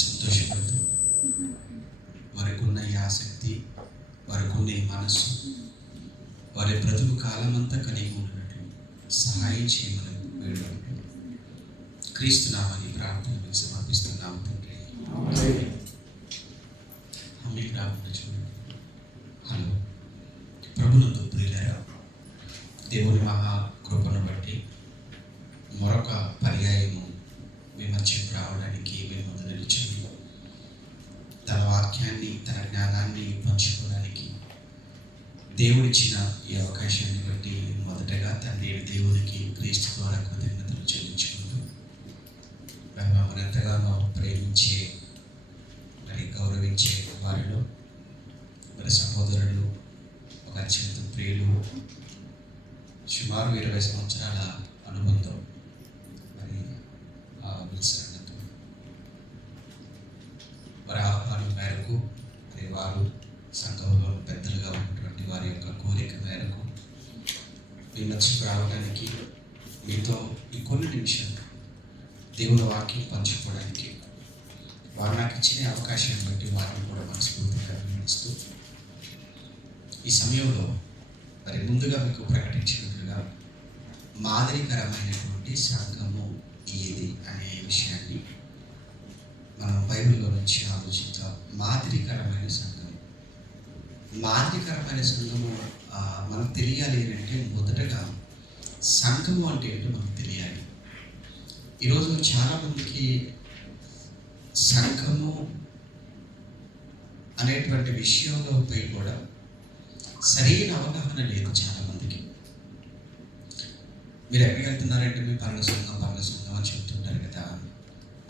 సంతోషపడుతూ వారికి ఉన్న ఈ ఆసక్తి, వారికి ఉన్న ఈ మనస్సు, వారి బ్రతుకు కాలమంతా కలిగి ఉన్నట్లు సహాయం చేయమని వేడుకుంటూ క్రీస్తు నామని ప్రార్థన సమర్పిస్తున్నాము తండ్రి. మీకు రాకుండా చూడండి. హలో ప్రభునందు ప్రియులారా, దేవుని మహా కృపను బట్టి మరొక పర్యాయము మీ మధ్యకు రావడానికి మీ ముందు నిలిచింది. తన వాక్యాన్ని, తన జ్ఞానాన్ని పంచుకోవడానికి దేవుడిచ్చిన ఈ అవకాశాన్ని బట్టి మొదటగా తండ్రి దేవునికి క్రీస్తు ద్వారా కృతజ్ఞతలు చెల్లించుకుంటూ మమ్మల్ని ఎంతగానో ప్రేమించే మరి గౌరవించే వారిలో మరి సహోదరులు, ఒక అత్యంత ప్రియులు, సుమారు 20 సంవత్సరాల అనుబంధం మరి విల్సన్నతో వారి ఆహ్వానం మేరకు మరి వారు సంఘంలో పెద్దలుగా ఉన్నటువంటి వారి యొక్క కోరిక మేరకు మీ మధ్యకు రావడానికి, మీతో ఈ కొన్ని నిమిషాలు దేవుని వాక్యం పంచుకోవడానికి వారు నాకు ఇచ్చిన అవకాశాన్ని బట్టి వారిని కూడా మనస్ఫూర్తిగా అభినందిస్తూ ఈ సమయంలో మరి ముందుగా మీకు ప్రకటించినట్లుగా మాదిరికరమైనటువంటి సంఘము ఏది అనే విషయాన్ని మనం బైబిల్లో నుంచి ఆలోచిద్దాం. మాదిరికరమైన సంఘం, మాదిరికరమైన సంఘము మనకు తెలియాలి అంటే మొదటగా సంఘము అంటే ఏంటో మనకు తెలియాలి. ఈరోజు చాలామందికి సంఘము అనేటువంటి విషయంలో పోయి కూడా సరైన అవగాహన లేదు చాలామందికి. మీరు ఎక్కడికి వెళ్తున్నారంటే మీ పర్ణ సంఘం అని చెప్తుంటారు కదా.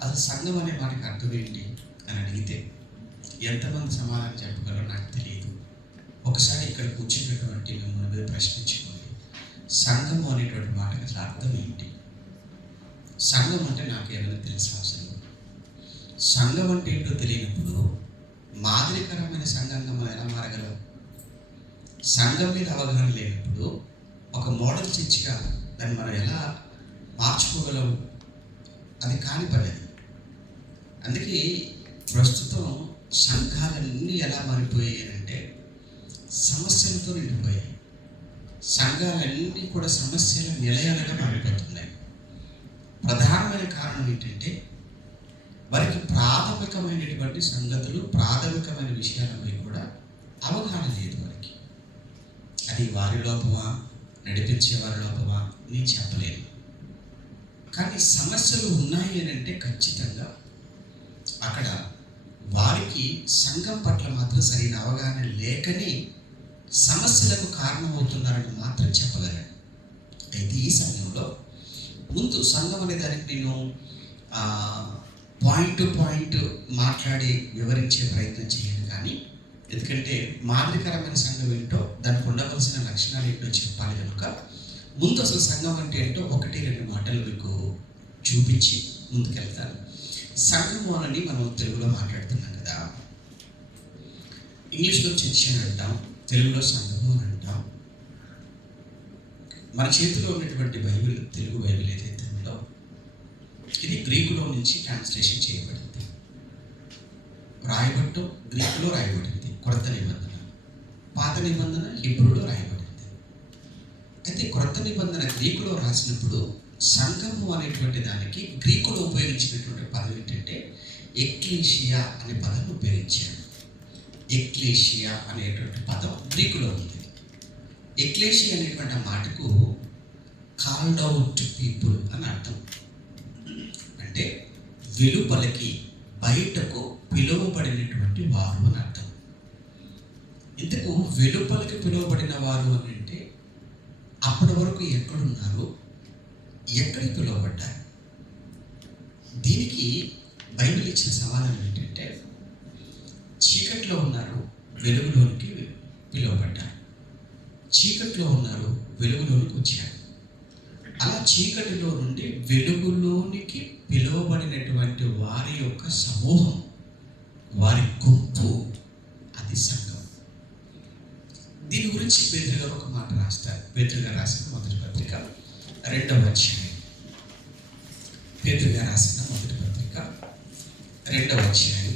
అసలు సంఘం అనే మాటకి అర్థం ఏంటి అని అడిగితే ఎంతమంది సమాధానం చెప్పగలరో నాకు తెలియదు. ఒకసారి ఇక్కడ కూర్చున్నటువంటి మిమ్మల్ని ప్రశ్నించుకోండి, సంఘము అనేటువంటి మాటకి అసలు అర్థం ఏంటి? సంఘం అంటే నాకు ఏమైనా తెలుసా? అసలు సంఘం అంటే ఏంటో తెలియనప్పుడు మాదిరికరమైన సంఘంగా మనం ఎలా మారగలం? సంఘం మీద అవగాహన లేనప్పుడు ఒక మోడల్ చర్చిగా దాన్ని మనం ఎలా మార్చుకోగలం? అది కాని పని. అందుకే ప్రస్తుతం సంఘాలన్నీ ఎలా మారిపోయాయి అంటే సమస్యలతో నిండిపోయాయి. సంఘాలన్నీ కూడా సమస్యల నిలయాలుగా మారిపోతున్నాయి. ప్రధానమైన కారణం ఏంటంటే వారికి ప్రాథమికమైనటువంటి సంగతులు, ప్రాథమికమైన విషయాలపై కూడా అవగాహన లేదు వారికి. అది వారి లోపమా, నడిపించే వారి లోపమా నేను చెప్పలేను. కానీ సమస్యలు ఉన్నాయి అని అంటే ఖచ్చితంగా అక్కడ వారికి సంఘం పట్ల మాత్రం సరైన అవగాహన లేకనే సమస్యలకు కారణమవుతున్నారని మాత్రం చెప్పగలను. అయితే ఈ సమయంలో ముందు సంఘం అనే దానికి నేను పాయింట్ టు పాయింట్ మాట్లాడి వివరించే ప్రయత్నం చేయను. కానీ ఎందుకంటే మాదిరికరమైన సంఘం ఏంటో, దానికి ఉండవలసిన లక్షణాలు ఏంటో చెప్పాలి కనుక ముందు అసలు సంఘం అంటే ఏంటో 1-2 మాటలు మీకు చూపించి ముందుకెళ్తాను. సంఘము అని మనం తెలుగులో మాట్లాడుతున్నాం కదా. ఇంగ్లీష్లో చర్చ్ అని అంటాం, తెలుగులో సంఘము అని అంటాం. మన చేతిలో ఉన్నటువంటి బైబిల్, తెలుగు బైబిల్ ఏదైతే ఉందో ఇది గ్రీకులో నుంచి ట్రాన్స్లేషన్ చేయబడింది. రాయబట్టు గ్రీకులో రాయబడింది క్రొత్త నిబంధన, పాత నిబంధన హీబ్రూలో రాయబడింది. అయితే క్రొత్త నిబంధన గ్రీకులో రాసినప్పుడు సంఘము అనేటువంటి దానికి గ్రీకులో ఉపయోగించినటువంటి పదం ఏంటంటే ఎక్లీషియా అనే పదం ఉపయోగించారు. ఎక్లీషియా అనేటువంటి పదం గ్రీకులో ఉంది. ఎక్లేషియా అనేటువంటి మాటకు కాల్డ్ అవుట్ పీపుల్ అని అర్థం. అంటే వెలుపలికి, బయటకు పిలువబడినటువంటి వారు అని అర్థం. ఇంతకు వెలుపలికి పిలువబడిన వారు అని అంటే అప్పటి వరకు ఎక్కడున్నారు, ఎక్కడికి పిలువబడ్డారు? దీనికి బైబిల్ ఇచ్చిన సమాధానం ఏంటంటే చీకట్లో ఉన్నారు, వెలుగులోనికి పిలువబడ్డారు. చీకట్లో ఉన్నారు, వెలుగులోనికి వచ్చారు. అలా చీకటిలో నుండి వెలుగులోనికి పిలువబడినటువంటి వారి యొక్క సమూహం, వారి గుంపు, అది సంఘం. దీని గురించి పేతురు గారు ఒక మాట రాస్తారు. పేతురు గారు రాసిన మొదటి పత్రిక 2వ అధ్యాయం. పేతురు గారు రాసిన మొదటి పత్రిక 2వ అధ్యాయం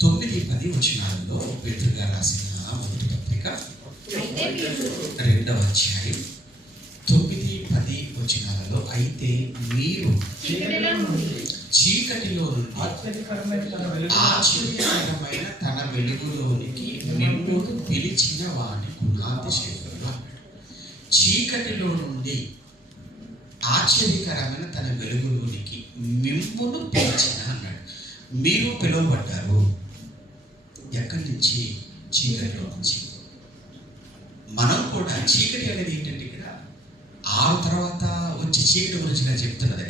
9-10 వచనాలలో పేతురు గారు రాసిన మొదటి పత్రిక 2వ అధ్యాయం 9-10 వచనాలలో, అయితే మీరు చీకటిలో నుండి ఆశ్చర్యకరమైన తన వెలుగులోనికి మిమ్మును పిలిచిన వాని గుణాతిశయములు. చీకటిలో నుండి ఆశ్చర్యకరమైన తన వెలుగులోనికి మిమ్మును పిలిచిన అన్నాడు. మీరు పిలువబడ్డారు ఎక్కడి నుంచి? చీకటిలో నుంచి. మనం కూడా చీకటి అనేది ఏంటంటే ఇక్కడ ఆ తర్వాత వచ్చే చీకటి గురించి నేను చెప్తున్నది.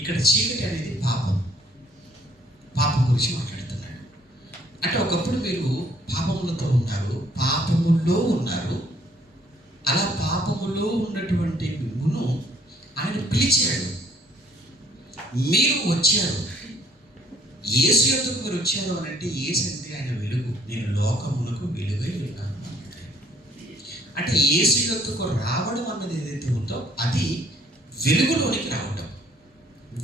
ఇక్కడ చీకటి అనేది పాపం గురించి మాట్లాడుతున్నాడు. అంటే ఒకప్పుడు మీరు పాపములతో ఉన్నారు, పాపములో ఉన్నారు. అలా పాపములో ఉన్నటువంటి మిమ్మును ఆయన పిలిచాడు, మీరు వచ్చారు. యేసు యొద్దకు మీరు వచ్చారు అని అంటే యేసు అంటే ఆయన వెలుగు. నేను లోకమునకు వెలుగై ఉన్నాను అన్నాడు. అంటే యేసు యొద్దకు రావడం అన్నది ఏదైతే ఉందో అది వెలుగులోనికి రావడం,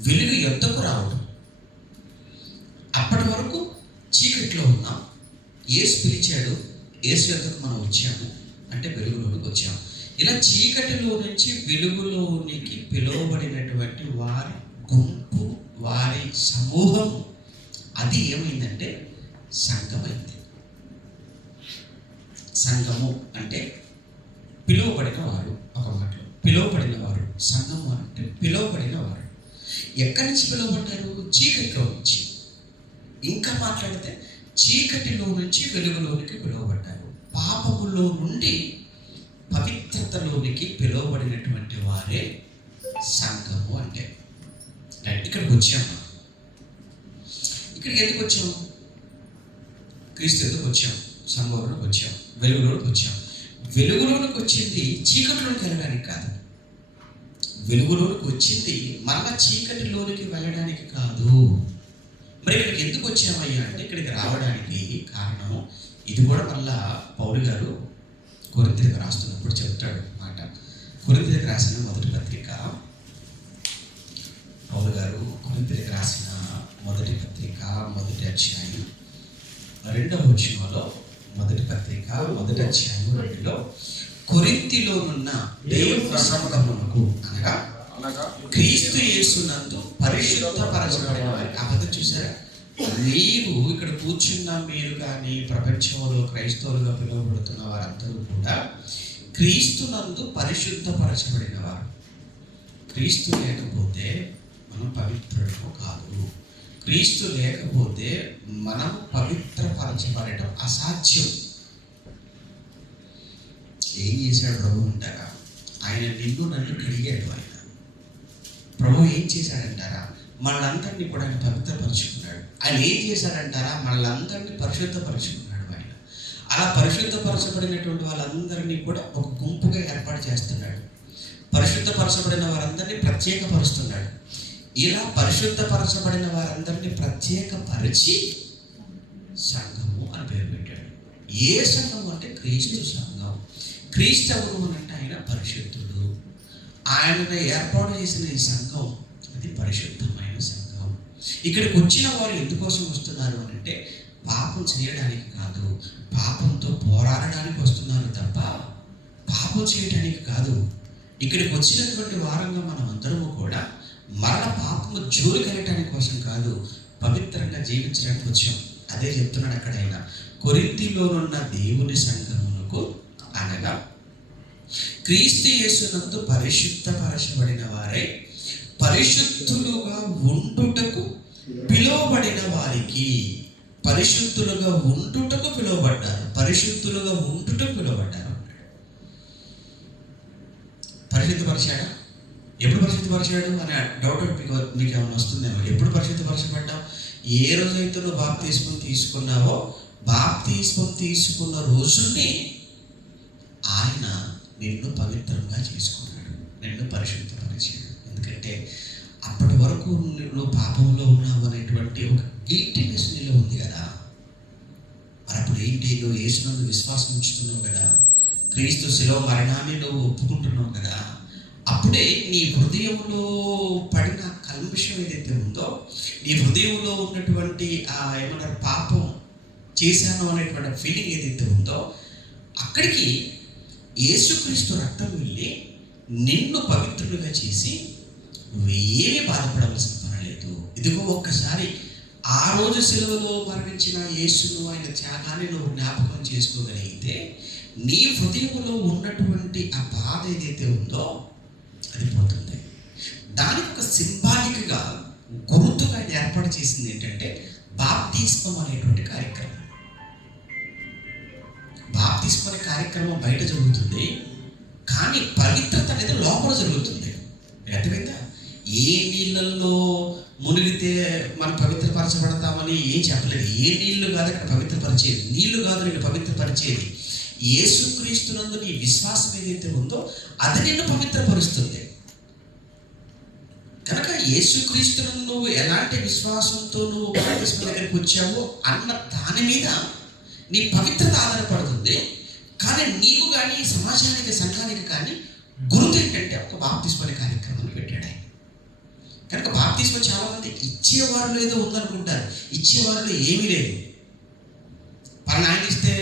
వెలుగు యొద్దకు రావడం. అప్పటి వరకు చీకట్లో ఉన్నాం, యేసు పిలిచాడు, యేసు యొద్దకు మనం వచ్చాము అంటే వెలుగులోనికి వచ్చాము. ఇలా చీకటిలో నుంచి వెలుగులోనికి పిలువబడినటువంటి వారి గుంపు, వారి సమూహం, అది ఏమైందంటే సంఘమైంది. సంఘము అంటే పిలువబడిన వారు. ఒక మాటలో పిలువబడిన వారు. సంఘము అంటే పిలువబడిన వారు. ఎక్కడి నుంచి పిలువబడ్డారు? చీకటిలో నుంచి. ఇంకా మాట్లాడితే చీకటిలో నుంచి వెలుగులోనికి పిలువబడ్డారు. పాపములో నుండి పవిత్రతలోనికి పిలువబడినటువంటి వారే సంఘము అంటే. ఇక్కడికి వచ్చాము. ఇక్కడికి ఎందుకు వచ్చాము? క్రీస్తు ఎందుకు వచ్చాం? సంఘంలోకి వచ్చాం, వెలుగులోకి వచ్చాం. వెలుగులోనికి వచ్చింది చీకటిలోకి వెళ్ళడానికి కాదు. వెలుగులోనికి వచ్చింది మరలా చీకటిలోనికి వెళ్ళడానికి కాదు. మరి ఇక్కడికి ఎందుకు వచ్చామయ్యా అంటే ఇక్కడికి రావడానికి కారణం ఇది కూడా మళ్ళా పౌలు గారు కొరింథీయులకు రాస్తున్నప్పుడు చెప్తాడు మాట. కొరింథీయులకు రాసిన మొదటి పత్రిక, పౌలు గారు కొరింథీయులకు రాసిన మొదటి పత్రిక 1వ అధ్యాయం 2వ వచనంలో, మొదటి పత్రిక 1వ అధ్యాయం 2లో కొరింథీలోనున్న దేవుని సంఘమునకు అనగా క్రీస్తు యేసునందు పరిశుద్ధపరచబడిన వారి. అబద్ధం చూసారా? మీరు ఇక్కడ కూర్చున్న మీరు కానీ ప్రపంచంలో క్రైస్తవులుగా పిలువబడుతున్న వారందరూ కూడా క్రీస్తునందు పరిశుద్ధపరచబడిన వారు. క్రీస్తు లేకపోతే మనం పవిత్రుడు కాదు. క్రీస్తు లేకపోతే మనం పవిత్రపరచబడటం అసాధ్యం. ఏం చేశాడు ప్రభు అంటారా? ఆయన నిన్ను నన్ను కడిగాడు. ఆయన ప్రభు ఏం చేశాడంటారా? మనలందరినీ కూడా ఆయన పవిత్రపరుచుకున్నాడు. ఆయన ఏం చేశాడంటారా? మనలందరినీ పరిశుద్ధపరుచుకున్నాడు. ఆయన అలా పరిశుద్ధపరచబడినటువంటి వాళ్ళందరినీ కూడా ఒక గుంపుగా ఏర్పాటు చేస్తున్నాడు. పరిశుద్ధపరచబడిన వారందరినీ ప్రత్యేకపరుస్తున్నాడు. ఇలా పరిశుద్ధపరచబడిన వారందరినీ ప్రత్యేకపరిచి సంఘము అని పేరు పెట్టాడు. ఏ సంఘం అంటే క్రీస్తు సంఘం. క్రీస్తు ఎవరు అంటే ఆయన పరిశుద్ధుడు. ఆయన ఏర్పాటు చేసిన ఈ సంఘం అది పరిశుద్ధమైన సంఘం. ఇక్కడికి వచ్చిన వారు ఎందుకోసం వస్తున్నారు అని అంటే పాపం చేయడానికి కాదు, పాపంతో పోరాడడానికి వస్తున్నారు తప్ప పాపం చేయడానికి కాదు. ఇక్కడికి వచ్చినటువంటి వారంగా మనం అందరము కూడా మరణ పాపము జోలికి వెళ్ళటానికి కోసం కాదు, పవిత్రంగా జీవించడానికి వచ్చాం. అదే చెప్తున్నాడు అక్కడ ఆయన. కొరింథీలోనున్న దేవుని సంఘమునకు అనగా క్రీస్తు యేసునందు పరిశుద్ధపరచబడిన వారే పరిశుద్ధులుగా ఉండుటకు పిలువబడిన వారికి. పరిశుద్ధులుగా ఉండుటకు పిలువబడ్డారు. పరిశుద్ధులుగా ఉండుటకు పిలువబడ్డారు. పరిశుద్ధపరిచాడా? ఎప్పుడు పరిశుద్ధపరిచాడు అనే డౌట్ మీకు ఏమైనా వస్తుందేమో. ఎప్పుడు పరిశుద్ధపరచబడ్డావు? ఏ రోజైతే నువ్వు బాప్తిస్మం తీసుకున్నావో బాప్తిస్మం తీసుకున్న రోజుని ఆయన నిన్ను పవిత్రంగా చేసుకున్నాడు, నిన్ను పరిశుద్ధపరిచాడు. ఎందుకంటే అప్పటి వరకు నువ్వు పాపంలో ఉన్నావు అనేటువంటి ఒక గిల్టీనెస్ నీలో ఉంది కదా. మరి అప్పుడు ఏంటి? నువ్వు యేసునందు విశ్వాసం ఉంచుతున్నావు కదా, క్రీస్తు శిలువ మరణాన్ని నువ్వు ఒప్పుకుంటున్నావు కదా. అప్పుడే నీ హృదయంలో పడిన కల్మషం ఏదైతే ఉందో, నీ హృదయంలో ఉన్నటువంటి ఏమంటారు పాపం చేశాను అనేటువంటి ఫీలింగ్ ఏదైతే ఉందో అక్కడికి యేసుక్రీస్తు రక్తం వెళ్ళి నిన్ను పవిత్రులుగా చేసి నువ్వేమీ బాధపడవలసిన పని లేదు. ఇదిగో ఒక్కసారి ఆ రోజు సిలువలో మరణించిన యేసును, ఆయన త్యాగాన్ని నువ్వు జ్ఞాపకం చేసుకోగలిగితే నీ హృదయంలో ఉన్నటువంటి ఆ బాధ ఏదైతే ఉందో అది పోతుంది. దానికి ఒక సింబాలిక్గా గుర్తుగా ఏర్పాటు చేసింది ఏంటంటే బాప్తిస్మం అనేటువంటి కార్యక్రమం. బాప్తిస్మం అనే కార్యక్రమం బయట జరుగుతుంది, కానీ పవిత్రత అనేది లోపల జరుగుతుంది. అర్థమైందా? ఏ నీళ్ళల్లో మునిగితే మనం పవిత్రపరచబడతామని ఏం చెప్పలేదు. ఏ నీళ్లు కాదు అక్కడ పవిత్రపరిచేది, నీళ్లు కాదు నేను పవిత్రపరిచేది. యేసుక్రీస్తునందు నీ విశ్వాసం ఏదైతే ఉందో అది నిన్ను పవిత్రపరుస్తుంది. కనుక యేసుక్రీస్తునందు నువ్వు ఎలాంటి విశ్వాసంతో నువ్వు బాప్తిస్మం దగ్గరికి వచ్చావో అన్న దాని మీద నీ పవిత్రత ఆధారపడుతుంది. కానీ నీకు కానీ సమాజానికి, సంఘానికి కానీ గుర్తు ఏంటంటే ఒక బాప్తిస్మం కార్యక్రమాన్ని పెట్టాడు ఆయన. కనుక బాప్తిస్మం చాలామంది ఇచ్చేవాళ్ళు ఏదో ఉందనుకుంటారు, ఇచ్చేవాళ్ళు ఏమీ లేదు. పలానా ఆయన ఇస్తే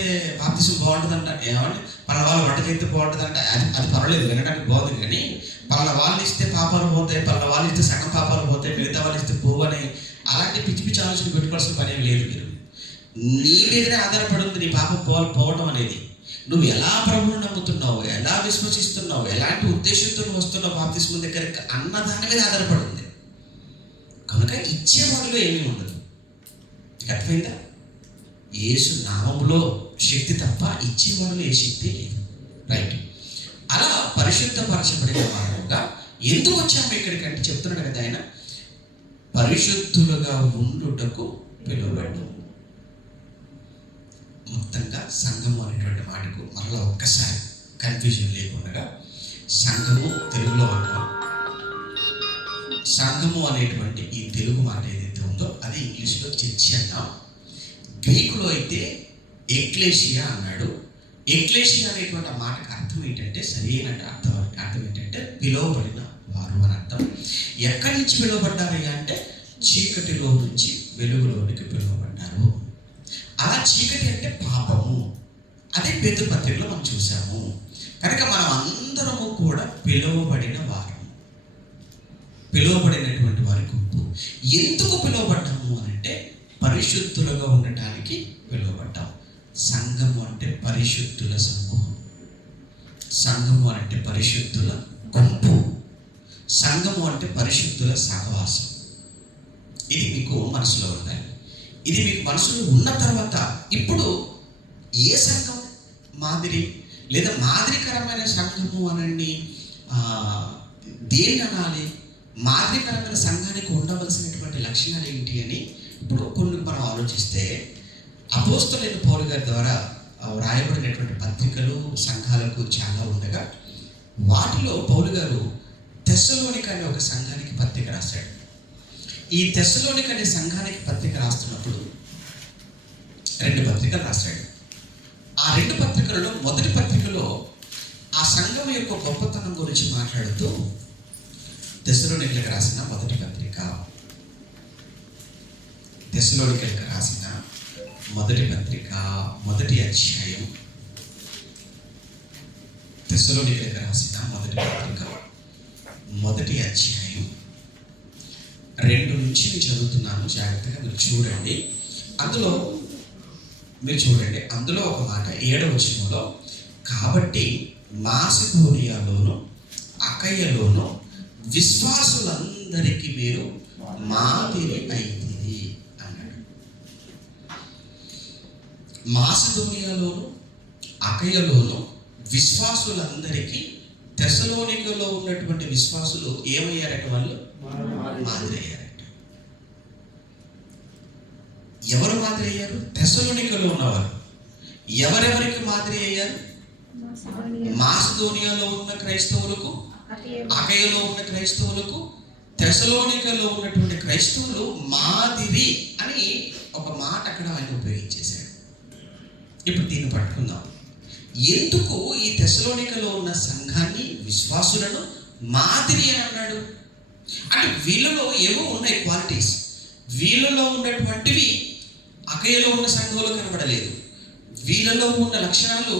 బాప్తిస్మం బాగుంటుందంట, ఏమంటే పలానా వాళ్ళు వంట చేస్తే బాగుంటుందంట, అది పర్వాలేదు, వినడానికి బాగుంది. కానీ పలానా వాళ్ళు ఇస్తే పాపాలు పోతాయి, పలానా వాళ్ళు ఇస్తే సగం పాపాలు పోతాయి, మిగతా వాళ్ళు ఇస్తే పోవని అలాంటి పిచ్చి పిచ్చి ఆలోచన పెట్టుకోవాల్సిన పని ఏమి లేదు. మీరు నీ మీదనే ఆధారపడి ఉంది నీ పాపం పోవటం అనేది. నువ్వు ఎలా ప్రభువుని నమ్ముతున్నావు, ఎలా విశ్వసిస్తున్నావు, ఎలాంటి ఉద్దేశంతో నువ్వు వస్తున్నావు బాప్తిస్మం దగ్గరికి అన్న దాని మీద ఆధారపడి ఉంది. కనుక ఇచ్చేవాళ్ళు ఏమీ ఉండదు. అర్థమైందా? యేసు నామములో శక్తి తప్ప ఇచ్చేవాళ్ళు ఏ శక్తి లేదు. రైట్. అలా పరిశుద్ధపరచబడిన వారుగా ఎందుకు వచ్చాము ఇక్కడికంటే చెప్తున్నాడు కదా ఆయన, పరిశుద్ధులుగా ఉండుటకు పిలువబడ్డాము. మొత్తంగా సంఘము అనేటువంటి మాటకు మరలా ఒక్కసారి కన్ఫ్యూజన్ లేకుండా, సంఘము తెలుగులో అంటాం, సంఘము అనేటువంటి ఈ తెలుగు మాట ఏదైతే ఉందో అది ఇంగ్లీష్లో చర్చి అన్నాం. గ్రీకులో అయితే ఎక్లేషియా అన్నాడు. ఎక్లేషియా అనేటువంటి మాటకు అర్థం ఏంటంటే, సరైన అర్థం ఏంటంటే పిలువబడిన వారు అని అర్థం. ఎక్కడి నుంచి పిలువబడ్డారు అంటే చీకటిలో నుంచి వెలుగులోనికి పిలువబడ్డారు. అలా చీకటి అంటే పాపము, అదే పేతురు పత్రికలో మనం చూసాము. కనుక మనం అందరము కూడా పిలువబడిన వారు, పిలువబడినటువంటి వారి గుంపు. ఎందుకు పిలువబడ్డాము అని అంటే పరిశుద్ధులుగా ఉండటానికి పిలువబడ్డాం. సంఘము అంటే పరిశుద్ధుల సమూహం, సంఘము అంటే పరిశుద్ధుల గుంపు, సంఘము అంటే పరిశుద్ధుల సహవాసం. ఇది మీకు మనసులో ఉండాలి. ఇది మీకు మనసులో ఉన్న తర్వాత ఇప్పుడు ఏ సంఘం మాదిరి లేదా మాదిరికరమైన సంఘము అనండి, దేన్ని అనాలి, మాదిరికరమైన సంఘానికి ఉండవలసినటువంటి లక్షణాలు ఏంటి అని ఇప్పుడు కొన్ని మనం ఆలోచిస్తే, అపోస్తలుడైన పౌలు గారి ద్వారా వ్రాయబడినటువంటి పత్రికలు సంఘాలకు చాలా ఉండగా వాటిలో పౌలు గారు తెస్సలోనిక అనే ఒక సంఘానికి పత్రిక రాశాడు. ఈ తెస్సలోనిక అనే సంఘానికి పత్రిక రాస్తున్నప్పుడు 2 పత్రికలు రాశాడు. ఆ 2 పత్రికలలో మొదటి పత్రికలో ఆ సంఘం యొక్క గొప్పతనం గురించి మాట్లాడుతూ, తెస్సలోనికలకు రాసిన మొదటి పత్రిక, తెస్సలోనికలకు రాసిన మొదటి పత్రిక, మొదటి అధ్యాయం, తెస్సలోనికలకు రాసిన మొదటి పత్రిక మొదటి అధ్యాయం 2 నుంచి నేను చదువుతున్నాను, జాగ్రత్తగా మీరు చూడండి. అందులో ఒక మాట 7వ వచనంలో, కాబట్టి మాసిదోనియాలోను అకయ్యలోను విశ్వాసులందరికీ మీరు మాదిరి అయితిరి అన్నాడు. మాసిదోనియాలోను అకయ్యలోను విశ్వాసులందరికీ, తెస్సలోనికలో ఉన్నటువంటి విశ్వాసులు ఏమయ్యారట? వాళ్ళు మాదిరి అయ్యారట. ఎవరు మాదిరి అయ్యారు? తెస్సలోనికలో ఉన్నవారు. ఎవరెవరికి మాదిరి అయ్యారు? మాసిదోనియాలో ఉన్న క్రైస్తవులకు, అకయ్యలో ఉన్న క్రైస్తవులకు, తెస్సలోనికలో ఉన్నటువంటి క్రైస్తవులు మాదిరి అని ఒక మాట అక్కడ ఆయన ఉపయోగించేశాడు. ఇప్పుడు దీన్ని పట్టుకుందాం. ఎందుకు ఈ తెస్సలోనికలో ఉన్న సంఘాన్ని, విశ్వాసులను మాదిరి అని అన్నాడు? అంటే వీళ్ళలో ఏవో ఉన్నాయి క్వాలిటీస్. వీళ్ళలో ఉన్నటువంటివి అకయలో ఉన్న సంఘంలో కనబడలేదు. వీళ్ళలో ఉన్న లక్షణాలు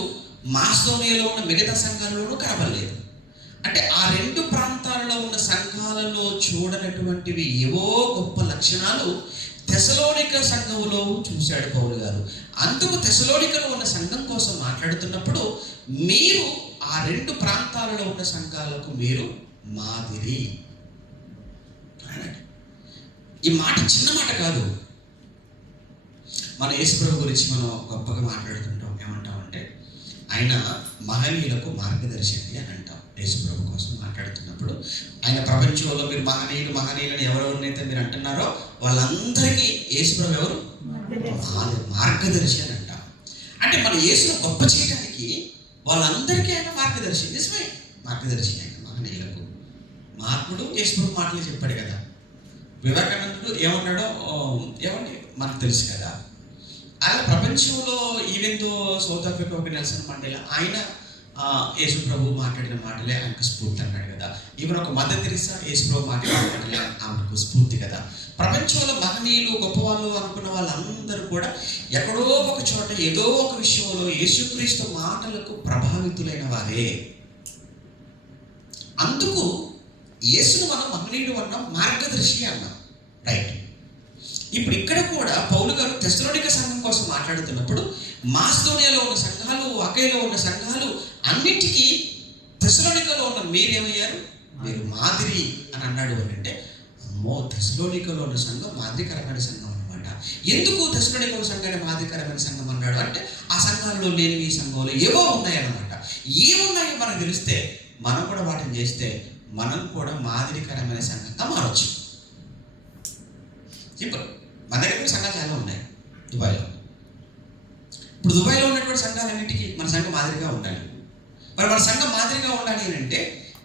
మాసిదోనియాలో ఉన్న మిగతా సంఘాలలోనూ కనబడలేదు. అంటే ఆ రెండు ప్రాంతాలలో ఉన్న సంఘాలలో చూడనటువంటివి ఏవో గొప్ప లక్షణాలు తెసలోనిక సంఘంలో చూశాడు పౌలు గారు. అందుకు తెసలోనికలో ఉన్న సంఘం కోసం మాట్లాడుతున్నప్పుడు మీరు ఆ రెండు ప్రాంతాలలో ఉన్న సంఘాలకు మీరు మాదిరి అన్నాడు. ఈ మాట చిన్న మాట కాదు. మన యేసుప్రభు గురించి మనం గొప్పగా మాట్లాడుతుంటాం. ఏమంటామంటే ఆయన మహనీయులకు మార్గదర్శి అని అంటాం. యేసుప్రభు కోసం మాట్లాడుతున్నప్పుడు ఆయన ప్రపంచంలో మీరు మహనీయులని ఎవరెవరినైతే మీరు అంటున్నారో వాళ్ళందరికీ యేసుప్రభు ఎవరు? మార్గదర్శి అని అంటాం. అంటే మన యేసును గొప్ప చేయడానికి వాళ్ళందరికీ ఆయన మార్గదర్శి. నిజమే, మార్గదర్శి ఆయన మహనీయులకు. మహాత్ముడు యేసుప్రభు మాటలు చెప్పాడు కదా. వివేకానందుడు ఏమన్నాడో ఏమండి మనకు తెలుసు కదా. అలా ప్రపంచంలో ఈవెందో సౌత్ ఆఫ్రికా ఒక నెల్సన్ మండేలా ఆయన యేసుప్రభు మాట్లాడిన మాటలే ఆయనకు స్ఫూర్తి అన్నాడు కదా. ఈవెన్ ఒక మదర్ తెరిసా యేసుప్రభు మాట్లాడిన మాటలే ఆమెకు స్ఫూర్తి కదా. ప్రపంచంలో మహనీయులు గొప్పవాళ్ళు అనుకున్న వాళ్ళందరూ కూడా ఎక్కడో ఒక చోట ఏదో ఒక విషయంలో యేసుక్రీస్తు మాటలకు ప్రభావితులైన వారే. అందుకు యేసును మనం మహనీయుడు అన్నాం, మార్గదర్శి అన్నాం. రైట్. ఇప్పుడు ఇక్కడ కూడా పౌలు గారు తెస్సలోనిక సంఘం కోసం మాట్లాడుతున్నప్పుడు మాసిదోనియాలో ఉన్న సంఘాలు, అకయలో ఉన్న సంఘాలు అన్నిటికీ తెస్సలోనికలో ఉన్న మీరేమయ్యారు? మీరు మాదిరి అని అన్నాడు. అంటే అమ్మో, తెస్సలోనికలో ఉన్న సంఘం మాదిరికరమైన సంఘం అనమాట. ఎందుకు తెస్సలోనికలో సంఘాన్ని మాదిరికరమైన సంఘం అన్నాడు అంటే ఆ సంఘాల్లో లేనివి ఈ సంఘంలో ఏవో ఉన్నాయన్నమాట. ఏమున్నాయో మనకు తెలిస్తే మనం కూడా వాటిని చేస్తే మనం కూడా మాదిరికరమైన సంఘంగా మారచ్చు. సింపుల్. మన దగ్గర సంఘాలు చాలా ఉన్నాయి దుబాయ్లో. ఇప్పుడు దుబాయ్లో ఉన్నటువంటి సంఘాలన్నింటికి మన సంఘం మాదిరిగా ఉండాలి. మరి మన సంఘం మాదిరిగా ఉండాలి అని అంటే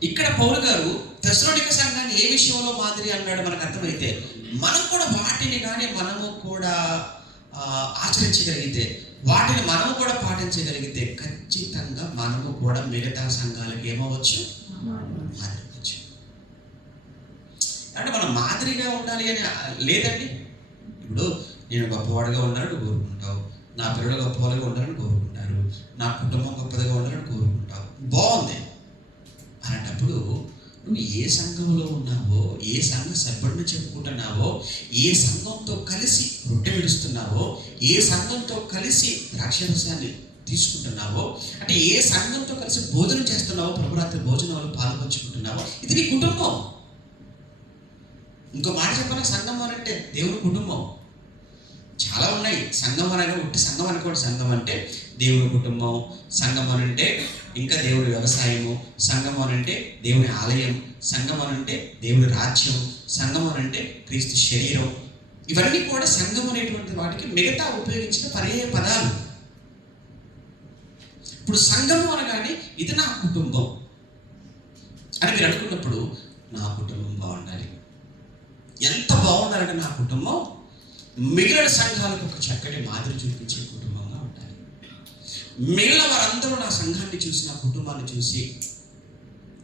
ఇక్కడ పౌలు గారు తెస్సలోనిక సంఘాన్ని ఏ విషయంలో మాదిరి అన్నాడు మనకు అర్థమైతే మనం కూడా వాటిని కానీ మనము కూడా ఆచరించగలిగితే, వాటిని మనము కూడా పాటించగలిగితే ఖచ్చితంగా మనము కూడా మిగతా సంఘాలకు ఏమవచ్చు? మాదిరివచ్చు. అంటే మనం మాదిరిగా ఉండాలి అని లేదండి. ఇప్పుడు నేను గొప్పవాడిగా ఉండాలని కోరుకుంటావు, నా పిల్లలు గొప్పవాళ్ళుగా ఉండాలని కోరుకుంటారు, నా కుటుంబం గొప్పదిగా ఉండాలని కోరుకుంటావు. బాగుంది. అలాంటప్పుడు నువ్వు ఏ సంఘంలో ఉన్నావో, ఏ సంఘ సభ్యుడిని చెప్పుకుంటున్నావో, ఏ సంఘంతో కలిసి రొట్టె విడుస్తున్నావో, ఏ సంఘంతో కలిసి ద్రాక్షరసాన్ని తీసుకుంటున్నావో, అంటే ఏ సంఘంతో కలిసి భోజనం చేస్తున్నావో, ప్రభురాత్రి భోజనాలు పాల్పంచుకుంటున్నావో, ఇది నీ కుటుంబం. ఇంకో మాట చెప్పాలి, సంఘం అంటే దేవుని కుటుంబం. చాలా ఉన్నాయి. సంఘం అనగా ఉట్టి సంఘం అనుకోండి. సంఘం అంటే దేవుని కుటుంబం, సంఘం అనంటే ఇంకా దేవుని వ్యవసాయము, సంఘం అనంటే దేవుని ఆలయం, సంఘం అనంటే దేవుని రాజ్యం, సంఘం అనంటే క్రీస్తు శరీరం. ఇవన్నీ కూడా సంఘం అనేటువంటి వాటికి మిగతా ఉపయోగించిన పర్యాయ పదాలు. ఇప్పుడు సంఘము అనగానే ఇది నా కుటుంబం అని మీరు అనుకున్నప్పుడు నా కుటుంబం బాగుండాలి. ఎంత బాగుండాలంటే నా కుటుంబం మిగిలిన సంఘాలకు ఒక చక్కటి మాదిరి చూపించే కుటుంబంగా ఉండాలి. మిగిలిన వారందరూ నా సంఘాన్ని చూసి, నా కుటుంబాన్ని చూసి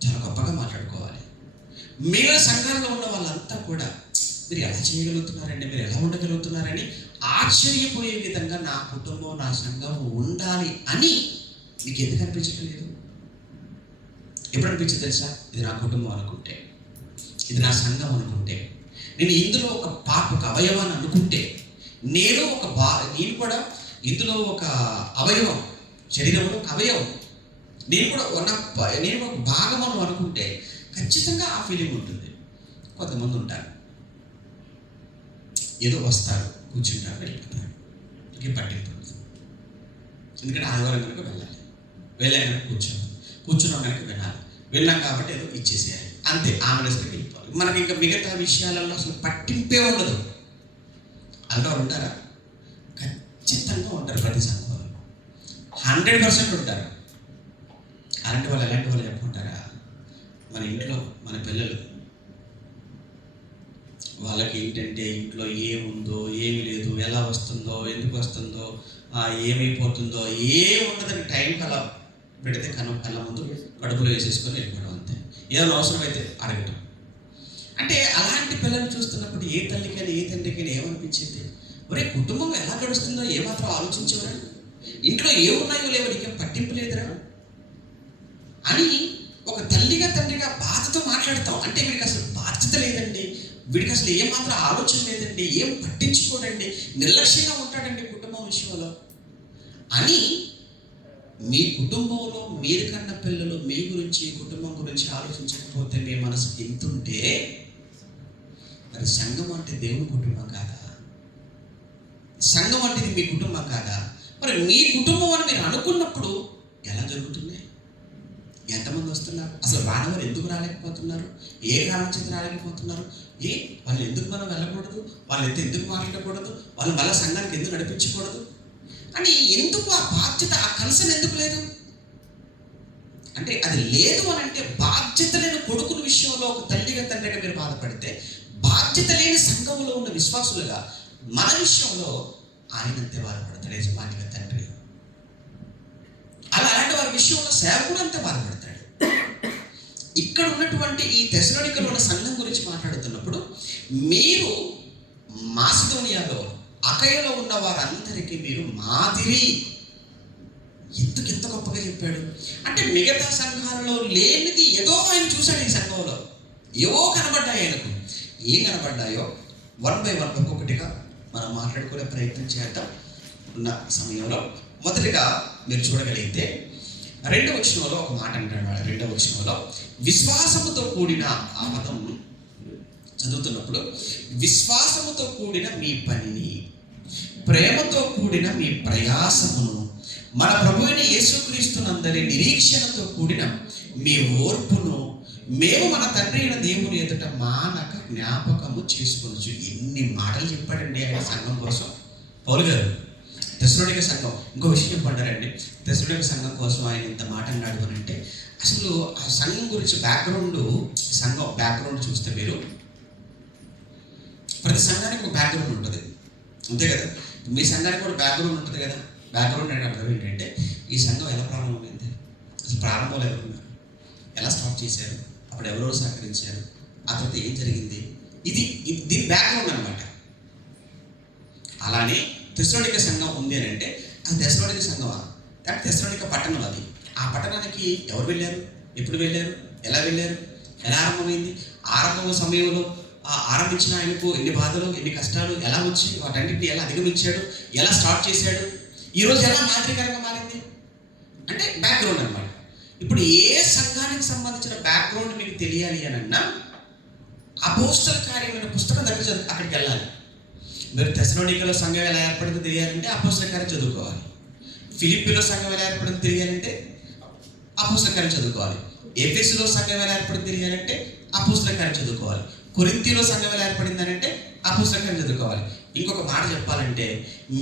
చాలా గొప్పగా మాట్లాడుకోవాలి. మిగిలిన సంఘాల్లో ఉన్న వాళ్ళంతా కూడా మీరు ఎలా చేయగలుగుతున్నారండి, మీరు ఎలా ఉండగలుగుతున్నారని ఆశ్చర్యపోయే విధంగా నా కుటుంబం, నా సంఘం ఉండాలి అని మీకు ఎందుకు అనిపించట్లేదు? ఎప్పుడు అనిపించింది తెలుసా? ఇది నా కుటుంబం అనుకుంటే, ఇది నా సంఘం అనుకుంటే, నేను ఇందులో ఒక పార్ట్, ఒక అవయవాన్ని అనుకుంటే, నేను కూడా ఇందులో ఒక అవయవం, శరీరంలో ఒక అవయవం, నేను ఒక భాగమను అనుకుంటే ఖచ్చితంగా ఆ ఫీలింగ్ ఉంటుంది. కొంతమంది ఉంటారు, ఏదో వస్తారు, కూర్చుంటారు, వెళ్ళిపోతారు, ఇంకేం పట్టింపు. ఎందుకంటే ఆదివారం కనుక వెళ్ళాం కనుక కూర్చున్నాం కనుక వెళ్ళాం కాబట్టి ఏదో ఇచ్చేసేయాలి, అంతే, ఆమెస్కి వెళ్ళిపోవాలి. మనకి ఇంకా మిగతా విషయాలలో అసలు పట్టింపే ఉండదు. అలాంటి వాళ్ళు ఉంటారా? ఖచ్చితంగా ఉంటారు. ప్రతి సంఘంలో 100% ఉంటారు. అలాంటి వాళ్ళు ఎలాంటి వాళ్ళు చెప్పుకుంటారా? మన ఇంట్లో మన పిల్లలు, వాళ్ళకి ఏంటంటే ఇంట్లో ఏముందో, ఏమి లేదు, ఎలా వస్తుందో, ఎందుకు వస్తుందో, ఏమైపోతుందో ఏముండదని టైంకి అలా పెడితే కళ్ళ ముందు కడుపులో వేసేసుకొని వెళ్ళిపోవడం, అంతే. ఏదైనా అవసరమైతే అడగటం. అంటే అలాంటి పిల్లల్ని చూస్తున్నప్పుడు ఏ తల్లికైనా ఏ తండ్రికైనా ఏమనిపించింది? ఒరే, కుటుంబం ఎలా గడుస్తుందో ఏమాత్రం ఆలోచించవరా? ఇంట్లో ఏమున్నాయో లేవో నీకేం పట్టింపు లేదురా అని ఒక తల్లిగా తండ్రిగా బాధతో మాట్లాడతాం. అంటే వీడికి అసలు బాధ్యత లేదండి, వీడికి అసలు ఏమాత్రం ఆలోచన లేదండి, ఏం పట్టించుకోడండి, నిర్లక్ష్యంగా ఉంటాడండి కుటుంబం విషయంలో అని. మీ కుటుంబంలో మీరు కన్న పిల్లలు మీ గురించి, కుటుంబం గురించి ఆలోచించకపోతే మీ మనసు ఎంతుంటే, మరి సంఘం అంటే దేవుని కుటుంబం కాదా? సంఘం అంటే ఇది మీ కుటుంబం కాదా? మరి మీ కుటుంబం అని మీరు అనుకున్నప్పుడు ఎలా జరుగుతుంది? ఎంతమంది వస్తున్నారు? అసలు రానివారు ఎందుకు రాలేకపోతున్నారు? ఏ కారణం చేత రాలేకపోతున్నారు? వాళ్ళు ఎందుకు మనం వెళ్ళకూడదు? వాళ్ళు ఎందుకు మాట్లాడకూడదు? వాళ్ళు మళ్ళీ సంఘానికి ఎందుకు నడిపించకూడదు అని ఎందుకు ఆ బాధ్యత, ఆ కన్సర్న్ ఎందుకు లేదు? అంటే అది లేదు అని అంటే, బాధ్యత లేని కొడుకుల విషయంలో ఒక తల్లిగా తండ్రిగా మీరు బాధపడితే, బాధ్యత లేని సంఘంలో ఉన్న విశ్వాసులుగా మన విషయంలో ఆయనంతే బాధపడతాడు, యజమానిగా తండ్రి. అలాంటి వారి విషయంలో సేవకుడు అంతే బాధపడతాడు. ఇక్కడ ఉన్నటువంటి ఈ తెస్సలోనికలో ఉన్న సంఘం గురించి మాట్లాడుతున్నప్పుడు, మీరు మాసిదోనియాలో, అకయలో ఉన్న వారందరికీ మీరు మాదిరి. ఎందుకు ఎంత గొప్పగా చెప్పాడు అంటే, మిగతా సంఘాలలో లేనిది ఏదో ఆయన చూశాడు ఈ సంఘంలో. ఏవో కనబడ్డాయి ఆయనకు. ఏం కనబడ్డాయో 1 by 1 ఒక్కొక్కటిగా మనం మాట్లాడుకునే ప్రయత్నం చేద్దాం ఉన్న సమయంలో. మొదటిగా మీరు చూడగలిగితే 2వ వచనంలో ఒక మాట అంటాడు. 2వ వచనంలో విశ్వాసముతో కూడిన, ఆ పదం చదువుతున్నప్పుడు, విశ్వాసముతో కూడిన మీ పనిని, ప్రేమతో కూడిన మీ ప్రయాసమును, మన ప్రభువైన యేసుక్రీస్తునందరి నిరీక్షణతో కూడిన మీ ఓర్పును మేము మన తండ్రి అయిన దేవుని ఎదుట మానక జ్ఞాపకము చేసుకొనొచ్చు. ఎన్ని మాటలు చెప్పాడండి ఆయన సంఘం కోసం పౌలు గారు. తెస్సలోనిక సంఘం, ఇంకో విషయం చెప్పంటారండి, తెస్సలోనిక సంఘం కోసం ఆయన ఇంత మాట అన్నాడు అని అంటే, అసలు ఆ సంఘం గురించి సంఘం బ్యాక్గ్రౌండ్ చూస్తే మీరు, ప్రతి సంఘానికి ఒక బ్యాక్గ్రౌండ్ ఉంటుంది, అంతే కదా? మీ సంఘానికి కూడా బ్యాక్గ్రౌండ్ ఉంటుంది కదా. బ్యాక్గ్రౌండ్ అంటే అర్థం ఏంటంటే, ఈ సంఘం ఎలా ప్రారంభమైంది, అసలు ప్రారంభంలో ఎవరు ఉన్నారు, ఎలా స్టార్ట్ చేశారు, అప్పుడు ఎవరెవరు సహకరించారు, ఆ తర్వాత ఏం జరిగింది, ఇది దీని బ్యాక్గ్రౌండ్ అనమాట. అలానే తెస్సలోనిక సంఘం ఉంది అని అంటే, అది తెస్సలోనిక సంఘమా? అంటే తెస్సలోనిక పట్టణం అది. ఆ పట్టణానికి ఎవరు వెళ్ళారు, ఎప్పుడు వెళ్ళారు, ఎలా వెళ్ళారు, ఎలా ఆరంభమైంది, ఆరంభం సమయంలో ఆరంభించిన ఆయనకు ఎన్ని బాధలు, ఎన్ని కష్టాలు ఎలా వచ్చి వాటన్నింటినీ ఎలా అధిగమించాడు, ఎలా స్టార్ట్ చేశాడు, ఈరోజు ఎలా మాదిరికరంగా మారింది అంటే బ్యాక్గ్రౌండ్ అనమాట. ఇప్పుడు ఏ సంఘానికి సంబంధించిన బ్యాక్గ్రౌండ్ మీకు తెలియాలి అని అన్నా, అపోస్తల కార్యమైన పుస్తకం దగ్గర అక్కడికి వెళ్ళాలి. మీరు తెస్సలోనికలో సంఘం ఎలా ఏర్పడిందో తెలియాలంటే అపోస్తల కార్యం చదువుకోవాలి. ఫిలిప్పీలో సంఘం ఎలా ఏర్పడిందో తెలియాలంటే అపోస్తల కార్యం చదువుకోవాలి. ఎఫెసులో సంఘం ఎలా ఏర్పడిందో తెలియాలంటే అపోస్తల కార్యం చదువుకోవాలి. కొరింథీలో సంఘం ఎలా ఏర్పడింది అంటే అపోస్తల కార్యం చదువుకోవాలి. ఇంకొక మాట చెప్పాలంటే,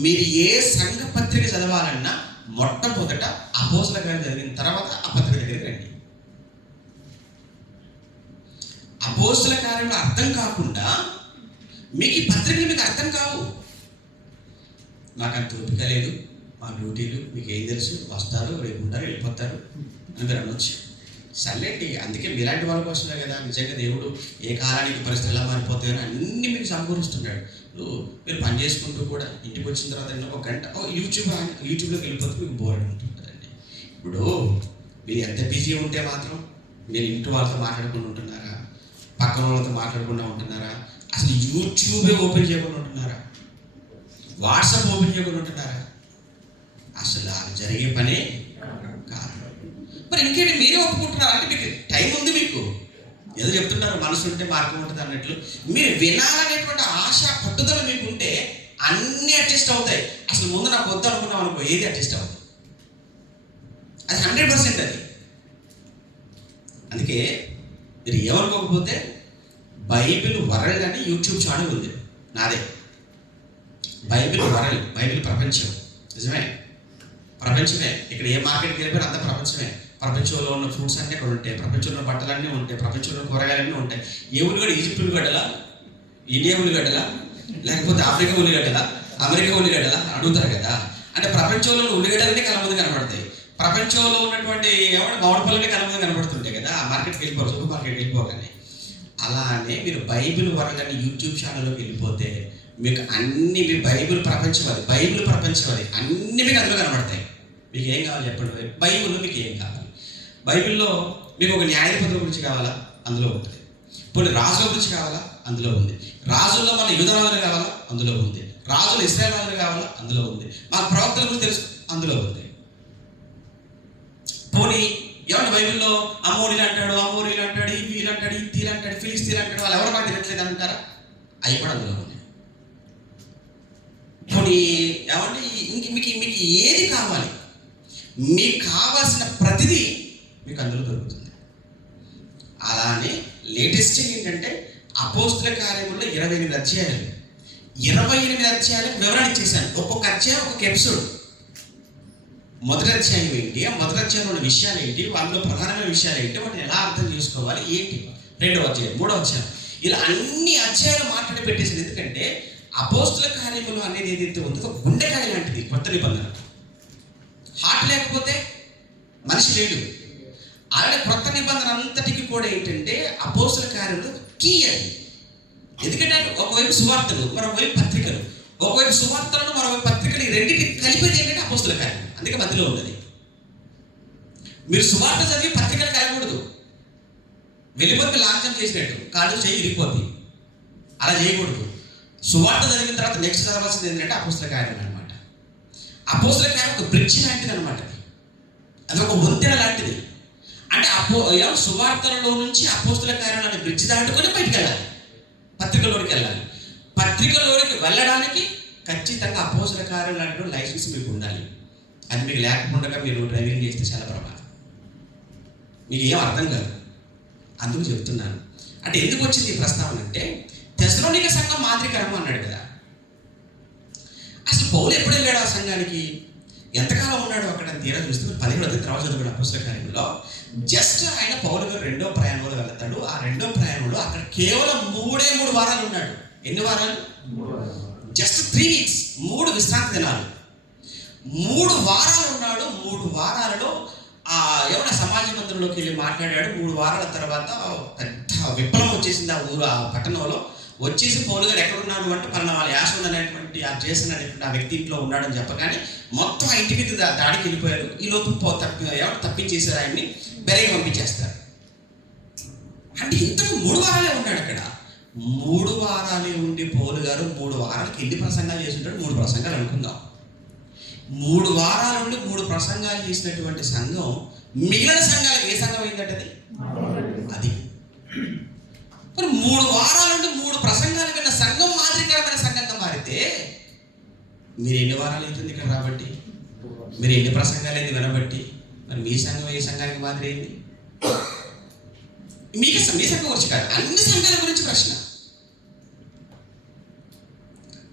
మీరు ఏ సంఘ పత్రిక చదవాలన్నా మొట్టమొదట అపోస్తల కార్యం చదివిన తర్వాత ఆ పత్రిక దగ్గరికి రండి. అపోస్తల కార్యంలో అర్థం కాకుండా మీకు ఈ పత్రికలు మీకు అర్థం కావు. నాకు అంత ఓపిక లేదు, మా డ్యూటీలు మీకు ఏం తెలుసు, వస్తారు రేపు ఉంటారు వెళ్ళిపోతారు అని మీరు అనొచ్చు. సర్లేండి, అందుకే మీలాంటి వాళ్ళ కోసమే కదా నిజంగా దేవుడు ఏ కాలానికి పరిస్థితులు ఎలా మారిపోతాయని అన్నీ మీకు సమకూరుస్తున్నాడు. మీరు పని చేసుకుంటూ కూడా ఇంటికి వచ్చిన తర్వాత ఒక గంట యూట్యూబ్లోకి వెళ్ళిపోతే మీకు బోర్ ఉంటుందండి. ఇప్పుడు మీరు ఎంత బిజీ ఉంటే మాత్రం మీరు ఇంటి వాళ్ళతో మాట్లాడుకుంటూ ఉంటున్నారా, పక్కన వాళ్ళతో మాట్లాడకుండా ఉంటున్నారా, అసలు యూట్యూబే ఓపెన్ చేయకుండా ఉంటున్నారా, వాట్సాప్ ఓపెన్ చేయకుండా ఉంటున్నారా? అసలు అది జరిగే పనే కాదు. మరి ఇంకేంటి మీరే ఒప్పుకుంటున్నారు అంటే మీకు టైం ఉంది, మీకు ఏదో చెప్తున్నారు మనసు ఉంటే మార్గం ఉంటుంది అన్నట్లు. మీరు వినాలనేటువంటి ఆశ పట్టుదల మీకు ఉంటే అన్నీ అడ్జస్ట్ అవుతాయి. అసలు ముందు నాకు వద్దు అనుకున్నాం అనుకో, ఏది అడ్జస్ట్ అవుతుంది, అది 100% అది. అందుకే మీరు ఏమనుకోకపోతే బైబిల్ వరల్డ్ అని యూట్యూబ్ ఛానల్ ఉంది నాదే. బైబిల్ వరల్డ్, బైబిల్ ప్రపంచం. నిజమే, ప్రపంచమే. ఇక్కడ ఏ మార్కెట్కి వెళ్ళిపోయినా అంత ప్రపంచమే. ప్రపంచంలో ఉన్న ఫ్రూట్స్ అన్నీ అక్కడ ఉంటాయి, ప్రపంచంలో బట్టలన్నీ ఉంటాయి, ప్రపంచంలో కూరగాయలన్నీ ఉంటాయి. ఏ ఉల్లిగడ్డ, ఈజిప్ట్ ఉల్లిగడ్డలా, ఇండియా ఉల్లిగడ్డలా, లేకపోతే ఆఫ్రికా ఉల్లిగడ్డలా, అమెరికా ఉల్లిగడ్డలా అడుగుతారు కదా. అంటే ప్రపంచంలో ఉల్లిగడ్డలన్నీ కలమంది కనబడతాయి, ప్రపంచంలో ఉన్నటువంటి మామిడి పళ్ళని కలమంది కనబడుతుంటాయి కదా. ఆ మార్కెట్కి వెళ్ళిపోవాలి, సూపర్ మార్కెట్కి వెళ్ళిపోగానే అలానే మీరు బైబిల్ వరలని యూట్యూబ్ ఛానల్లోకి వెళ్ళిపోతే మీకు అన్ని మీ బైబిల్ ప్రపంచం అది అన్ని మీకు అందులో కనబడతాయి. మీకు ఏం కావాలి చెప్పండి? బైబిల్లో మీకు ఏం కావాలి? బైబిల్లో మీకు ఒక న్యాయాధిపతుల గురించి కావాలా? అందులో ఉంటుంది. కొన్ని రాజుల గురించి కావాలా? అందులో ఉంది. రాజుల్లో మన యూదా రాజులు కావాలా? అందులో ఉంది. రాజులు ఇశ్రాయేలు రాజులు కావాలా? అందులో ఉంది. మాకు ప్రవక్తల గురించి తెలుసు, అందులో ఉంది. పోనీ ఏమంటే బైబిల్లో అమోరీలు అంటాడు, వీళ్ళు అంటాడు, ఇత్తీలు అంటాడు, ఫిలిస్తీన్లు అంటాడు, వాళ్ళు ఎవరు మాకు తినట్లేదు అంటారా? అవి కూడా అందులో ఉన్నాయి. పోనీ ఏమంటే మీకు ఏది కావాలి? మీకు కావాల్సిన ప్రతిదీ మీకు అందులో దొరుకుతుంది. అలానే లేటెస్ట్ ఏంటంటే అపోస్తుల కార్యముల్లో 28 అధ్యాయాలు, 28 అధ్యాయాలకు వివరణ ఇచ్చేసాను. ఒక్కొక్క అధ్యాయం ఒక్కొక్క ఎపిసోడ్. మొదటి అధ్యాయం ఏంటి, ఆ మొదటి అధ్యాయంలో ఉన్న విషయాలు ఏంటి, వాళ్ళలో ప్రధానమైన విషయాలు ఏంటి, వాటిని ఎలా అర్థం చేసుకోవాలి ఏంటి, 2వ అధ్యాయం, 3వ అధ్యాయం, ఇలా అన్ని అధ్యాయాలు మాట్లాడి పెట్టేసింది. ఎందుకంటే అపోస్తుల కార్యములు అనేది ఏదైతే ఉందో గుండెకాయ లాంటిది. కొత్త నిబంధన హార్ట్ లేకపోతే మనిషి లేడు. అలాగే కొత్త నిబంధన అంతటికి కూడా ఏంటంటే అపోస్తుల కార్యములు కీ అది. ఎందుకంటే ఒకవైపు సువార్తలు, మరోవైపు పత్రికలు, ఒకవైపు సువార్తలను మరోవైపు పత్రికలు, ఈ రెండింటికి కలిపేది ఏంటంటే అపోస్తుల కార్యం. అందుకే మధ్యలో ఉన్నది. మీరు సువార్త చదివి పత్రికలు కలగకూడదు. వెళ్ళిపోతే లాంఛనం చేసినట్టు కాళ్ళు చేయి ఇరిగిపోద్ది. అలా చేయకూడదు. సువార్త చదివిన తర్వాత నెక్స్ట్ చదవాల్సింది ఏంటంటే అపోస్తుల కార్యం అనమాట. అపోస్తుల కార్యం ఒక బ్రిడ్జ్ లాంటిది అనమాట. అది ఒక వంతెన లాంటిది. అంటే సువార్తలలో నుంచి అపోస్తుల కార్యం అనే బ్రిడ్జ్ దాటుకొని బయటికి వెళ్ళాలి, పత్రికలోనికి వెళ్ళాలి. పత్రికలోనికి వెళ్ళడానికి ఖచ్చితంగా అపోస్తుల కార్యం లాంటి లైసెన్స్ మీకు ఉండాలి. అది మీకు లేకుండా మీరు డ్రైవింగ్ చేస్తే చాలా ప్రమాదం. మీకు ఏం అర్థం కాదు. అందుకు చెప్తున్నాను. అంటే ఎందుకు వచ్చింది ఈ ప్రస్తావన అంటే, తెస్సలోనిక సంఘం మాదిరికరము అన్నాడు కదా. అసలు పౌలు ఎప్పుడు వెళ్ళాడు ఆ సంఘానికి? ఎంతకాలం ఉన్నాడు అక్కడ? తీరా చూస్తే 17వ తర్వాత చదువుకున్న అపోస్తుల కార్యంలో జస్ట్ ఆయన పౌలు గారు 2వ ప్రయాణంలో వెళ్తాడు. ఆ 2వ ప్రయాణంలో అక్కడ కేవలం 3 వారాలు ఉన్నాడు. ఎన్ని వారాలు? జస్ట్ 3 weeks, 3 విశ్రాంతి దినాలు. 3 వారాలు ఉన్నాడు. 3 వారాలలో ఏమన్నా సమాజ మందిరంలోకి వెళ్ళి మాట్లాడాడు. 3 వారాల తర్వాత పెద్ద విప్లవం వచ్చేసింది ఆ ఊరు, ఆ పట్టణంలో. వచ్చేసి పౌలు గారు ఎక్కడున్నాడు అంటే పలానా వాళ్ళ యాసన్ అనేటువంటి ఆ జేసన్ అనేటువంటి ఆ వ్యక్తి ఇంట్లో ఉన్నాడని చెప్పగానే మొత్తం ఆ ఇంటి మీద దాడికి వెళ్ళిపోయారు. ఈ లోపు తప్పించేశారు, ఆయన్ని బెరగి పంపించేస్తారు. అంటే ఇంతకు 3 వారాలే ఉన్నాడు అక్కడ. 3 వారాలే ఉండి పౌలు గారు 3 వారాలకి ఎన్ని ప్రసంగాలు చేసి ఉంటాడు? 3 ప్రసంగాలు అనుకుందాం. 3 వారాల నుండి 3 ప్రసంగాలు చేసినటువంటి సంఘం మిగిలిన సంఘాలకు ఏ సంఘం అయిందంటే అది. మరి 3 వారాల నుండి 3 ప్రసంగాలు విన్న సంఘం మాదిరికరమైన సంఘంగా మారితే మీరు ఎన్ని వారాలు అవుతుంది ఇక్కడ రాబట్టి? మీరు ఎన్ని ప్రసంగాలు అయింది వినబట్టి? మరి మీ సంఘం ఏ సంఘానికి మాదిరి అయింది? మీ సంఘం గురించి కాదు, అన్ని సంఘాల గురించి ప్రశ్న.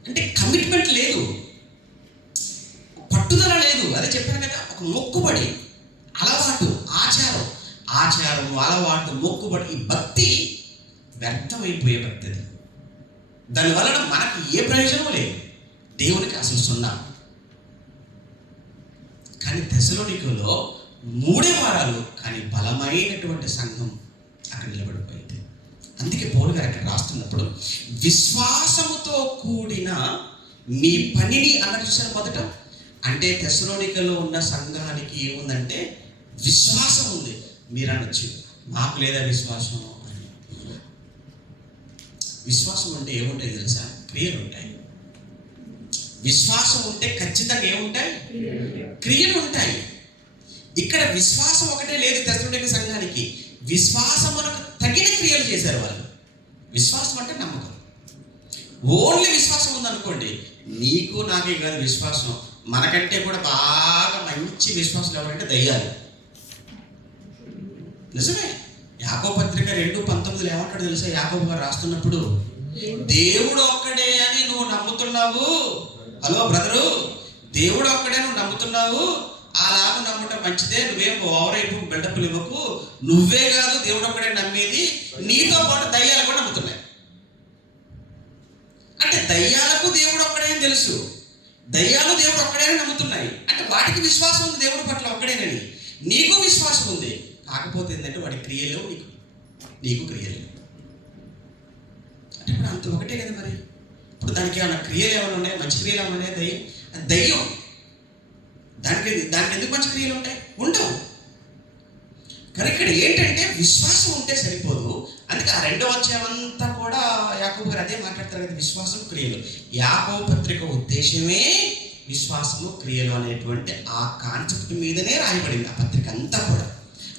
అంటే కమిట్మెంట్ లేదు, పట్టుదల లేదు. అదే చెప్పాను కదా, ఒక మొక్కుబడి, అలవాటు, ఆచారము, అలవాటు, మొక్కుబడి, ఈ భక్తి వ్యర్థమైపోయే భక్తి. అది దానివలన మనకి ఏ ప్రయోజనం లేదు, దేవునికి అసలు సున్నా. కానీ తెస్సలోనికలో 3 వారాలు కానీ బలమైనటువంటి సంఘం అక్కడ నిలబడిపోయింది. అందుకే పౌలు గారు అక్కడ రాస్తున్నప్పుడు విశ్వాసముతో కూడిన మీ పనిని అన్నట్టు చూసారు మొదట. అంటే తెస్సలోనికలో ఉన్న సంఘానికి ఏముందంటే విశ్వాసం ఉంది. మీరు అనొచ్చు మాకు లేదా విశ్వాసం అని. విశ్వాసం అంటే ఏముంటాయి తెలుసా? క్రియలు ఉంటాయి. విశ్వాసం ఉంటే ఖచ్చితంగా ఏముంటాయి? క్రియలు ఉంటాయి. ఇక్కడ విశ్వాసం ఒకటే లేదు తెస్సలోనిక సంఘానికి. విశ్వాసమునకు తగిన క్రియలు చేశారు వాళ్ళు. విశ్వాసం అంటే నమ్మకం. ఓన్లీ విశ్వాసం ఉందనుకోండి, నీకు నాకే కాదు విశ్వాసం, మనకంటే కూడా బాగా మంచి విశ్వాసం ఎవరంటే దయ్యాలు. నిజమే. యాకోబు పత్రిక 2:19 ఏమంటాడు తెలుసా? యాకోబు గారు రాస్తున్నప్పుడు, దేవుడు ఒక్కడే అని నువ్వు నమ్ముతున్నావు. హలో బ్రదరు, దేవుడు ఒక్కడే నువ్వు నమ్ముతున్నావు. అలాగ నమ్మటం మంచిదే, నువ్వేం ఓవరైపు బిల్డప్లు ఇవ్వకు. నువ్వే కాదు దేవుడు ఒక్కడే నమ్మేది, నీతో పాటు దయ్యాలు కూడా నమ్ముతున్నాయి. అంటే దయ్యాలకు దేవుడు ఒక్కడే అని తెలుసు, దయ్యాలు దేవుడు ఒక్కడే నమ్ముతున్నాయి. అంటే వాటికి విశ్వాసం ఉంది దేవుడి పట్ల ఒక్కడేనని. నీకు విశ్వాసం ఉంది, కాకపోతే ఏంటంటే వాడి క్రియలు నీకు క్రియలు. అంటే ఇప్పుడు అంత ఒకటే కదా మరి. ఇప్పుడు దానికి ఏమైనా క్రియలు ఏమైనా ఉన్నాయి, మంచి క్రియలు ఏమైనా ఉన్నాయి? దయ్యం అది దయ్యం. దానికి ఎందుకు మంచి క్రియలు ఉంటాయి? ఉండవు. కానీ ఇక్కడ ఏంటంటే విశ్వాసం ఉంటే సరిపోదు. అందుకే ఆ 2వ అధ్యాయమంతా కూడా యాకోబు గారు అదే మాట్లాడతారు కదా, విశ్వాసం క్రియలు. యాకోబు పత్రిక ఉద్దేశమే విశ్వాసము క్రియలు అనేటువంటి ఆ కాన్సెప్ట్ మీదనే రాయబడింది ఆ పత్రిక అంతా కూడా.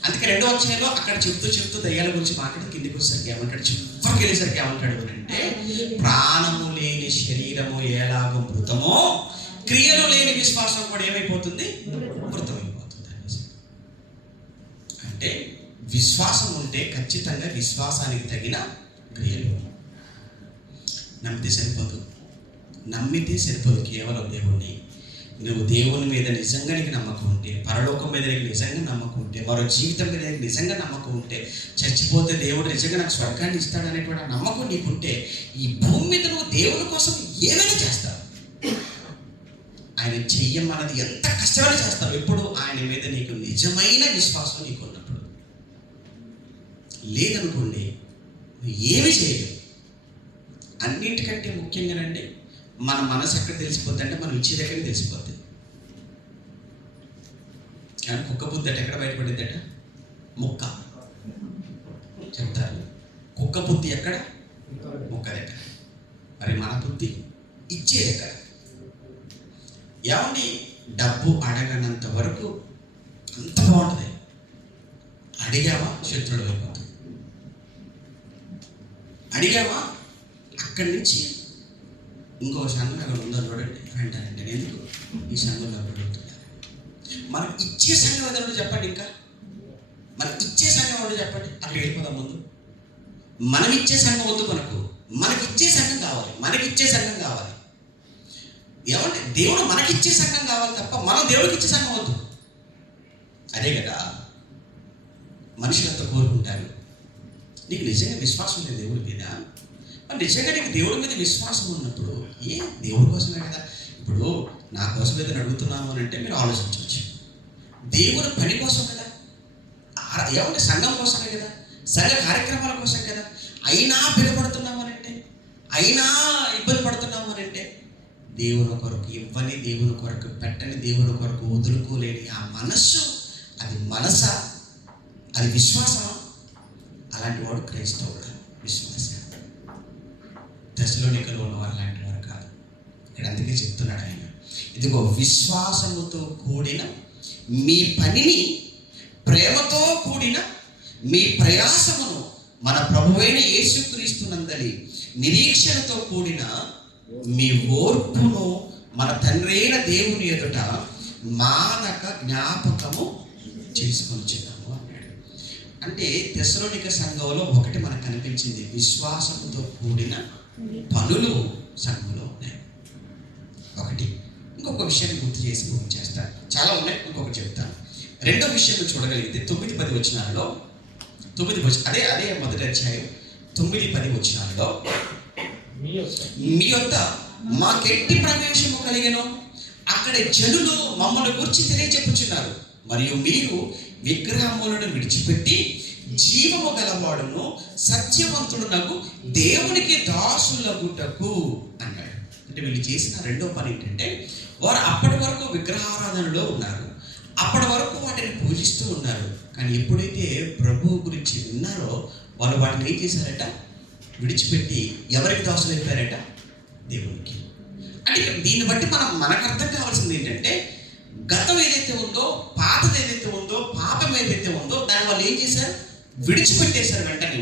అందుకే 2వ అధ్యాయంలో అక్కడ చెప్తూ దయ్యాల గురించి మాట్లాడి కిందికి వచ్చేసరికి ఏమంటాడు, చివరికి వెళ్ళేసరికి ఏమంటాడు అంటే, ప్రాణము లేని శరీరము ఎలాగో మృతమో క్రియలు లేని విశ్వాసం కూడా ఏమైపోతుంది, మృతమైపోతుంది అనేసి. అంటే విశ్వాసం ఉంటే ఖచ్చితంగా విశ్వాసానికి తగిన క్రియలు. నమ్మితే సరిపోదు కేవలం దేవుణ్ణి. నువ్వు దేవుని మీద నిజంగా నీకు నమ్మకం ఉంటే, పరలోకం మీద నీకు నిజంగా నమ్మకం ఉంటే, మరో జీవితం మీద నీకు నిజంగా నమ్మకం ఉంటే, చచ్చిపోతే దేవుడు నిజంగా నాకు స్వర్గాన్ని ఇస్తాడు అనేటువంటి నమ్మకం నీకుంటే, ఈ భూమి మీద నువ్వు దేవుని కోసం ఏమైనా చేస్తావు. ఆయన చెయ్యమన్నది ఎంత కష్టమైనా చేస్తావు ఎప్పుడు ఆయన మీద నీకు నిజమైన విశ్వాసం నీకు ఉన్నప్పుడు. లేదనుకోండి నువ్వు ఏమి చేయలేవు. అన్నింటికంటే ముఖ్యంగానండి మన మనసు ఎక్కడ తెలిసిపోద్ది అంటే మనం ఇచ్చే దగ్గర తెలిసిపోద్ది. కానీ కుక్క బుద్ధి అంటే ఎక్కడ బయటపడిందట, ముక్క చెప్తారు. కుక్క బుద్ధి ఎక్కడ, ముక్క దగ్గర. మరి మన బుద్ధి ఇచ్చే దగ్గర. ఏమండి, డబ్బు అడగనంత వరకు అంత బాగుంటుంది. అడిగావా శత్రుడు అయిపోతుంది. అడిగావా అక్కడి నుంచి ఇంకో సంఘం అక్కడ ఉందో చూడండి అంటారంటే, ఎందుకు ఈ సంఘంలో అడుగుతున్నారు. మనం ఇచ్చే సంఘం ఏదన్నా చెప్పండి. ఇంకా మనం ఇచ్చే సంఘం ఎవరు చెప్పండి. అక్కడ వెళ్ళిపోదాం. ముందు మనం ఇచ్చే సంఘం వద్దు. మనకిచ్చే సంఘం కావాలి. ఏమంటే దేవుడు మనకిచ్చే సంఘం కావాలి తప్ప మనం దేవుడికి ఇచ్చే సంఘం వద్దు. అదే కదా మనుషులంతా కోరుకుంటారు. నీకు నిజంగా విశ్వాసం లేదు దేవుడి మీద, మరి నిజంగా నీకు దేవుడి మీద విశ్వాసం ఉన్నప్పుడు దేవుడి కోసమే కదా. ఇప్పుడు నా కోసం ఏదైనా అడుగుతున్నాము అని అంటే మీరు ఆలోచించవచ్చు. దేవుడు పని కోసం కదా, ఏమంటే సంఘం కోసమే కదా, సంఘ కార్యక్రమాల కోసం కదా. అయినా పిలువబడుతున్నాము అని అంటే, అయినా ఇబ్బంది పడుతున్నాము అని అంటే, దేవుని కొరకు ఇవ్వని, దేవుని కొరకు పెట్టని, దేవుని కొరకు వదులుకోలేని ఆ మనస్సు, అది మనసా, అది విశ్వాసం. అలాంటి వాడు క్రైస్తవుడు, విశ్వాస. దశలోనికలో ఉన్నవారు అలాంటి వారు కాదు. ఇక్కడ అందుకే చెప్తున్నాడు ఆయన, ఇదిగో విశ్వాసముతో కూడిన మీ పనిని, ప్రేమతో కూడిన మీ ప్రయాసమును మన ప్రభువైన యేసుక్రీస్తునందలి నిరీక్షణతో కూడిన మీ ఓర్పును మన తండ్రి అయిన దేవుని ఎదుట మానక జ్ఞాపకము చేసుకొనిచున్నాము అన్నాడు. అంటే తెస్సలోనిక సంఘంలో ఒకటి మనకు కనిపించింది, విశ్వాసముతో కూడిన పనులు సంఘంలో ఉన్నాయి. ఒకటి. ఇంకొక విషయాన్ని గుర్తు చేసి చేస్తాను, చాలా ఉన్నాయి, ఇంకొకటి చెప్తాను. రెండో విషయం చూడగలిగితే 9-10 వచనాలలో, అదే మొదటి అధ్యాయం 9-10 వచనాలలో, మీ యొద్ద మాకెట్టి ప్రవేశము కలిగెను, అక్కడ జనులు మమ్మల్ని గురించి తెలియచెప్పుచున్నారు. మరియు మీరు విగ్రహములను విడిచిపెట్టి జీవము గలవాడును సత్యవంతుడునకు దేవునికి దాసులగుటకు అన్నాడు. అంటే వీళ్ళు చేసిన రెండో పని ఏంటంటే, వారు అప్పటి వరకు విగ్రహారాధనలో ఉన్నారు, అప్పటి వరకు వాటిని పూజిస్తూ ఉన్నారు. కానీ ఎప్పుడైతే ప్రభువు గురించి విన్నారో వాళ్ళు వాటిని ఏం చేశారట, విడిచిపెట్టి ఎవరికి దాసులు అయిపోయారట, దేవునికి. అంటే దీన్ని బట్టి మనకు అర్థం కావాల్సింది ఏంటంటే, గతం ఏదైతే ఉందో, పాతది ఏదైతే ఉందో, పాపం ఏదైతే ఉందో, దాన్ని వాళ్ళు ఏం చేశారు, విడిచిపెట్టేశారు. వెంటనే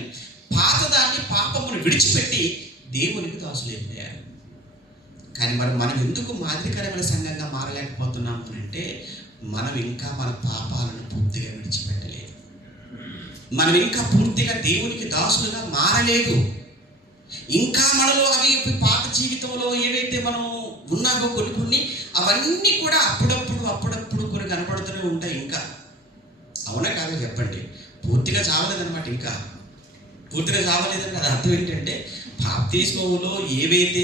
పాతదాన్ని, పాపమును విడిచిపెట్టి దేవునికి దాసులు అయిపోయారు. కానీ మనం ఎందుకు మాదిరికరమైన సంఘంగా మారలేకపోతున్నాము అని అంటే, మనం ఇంకా మన పాపాలను పూర్తిగా విడిచిపెట్టలేదు. మనం ఇంకా పూర్తిగా దేవునికి దాసులుగా మారలేదు. ఇంకా మనలో అవి పాత జీవితంలో ఏవైతే మనం ఉన్నావో కొన్ని అవన్నీ కూడా అప్పుడప్పుడు కొన్ని కనపడుతూనే ఉంటాయి. ఇంకా అవునా కాదా చెప్పండి? పూర్తిగా చావలేదన్నమాట. ఇంకా పూర్తిగా చావలేదని అది అర్థం ఏంటంటే, బాప్తిస్మములో ఏవైతే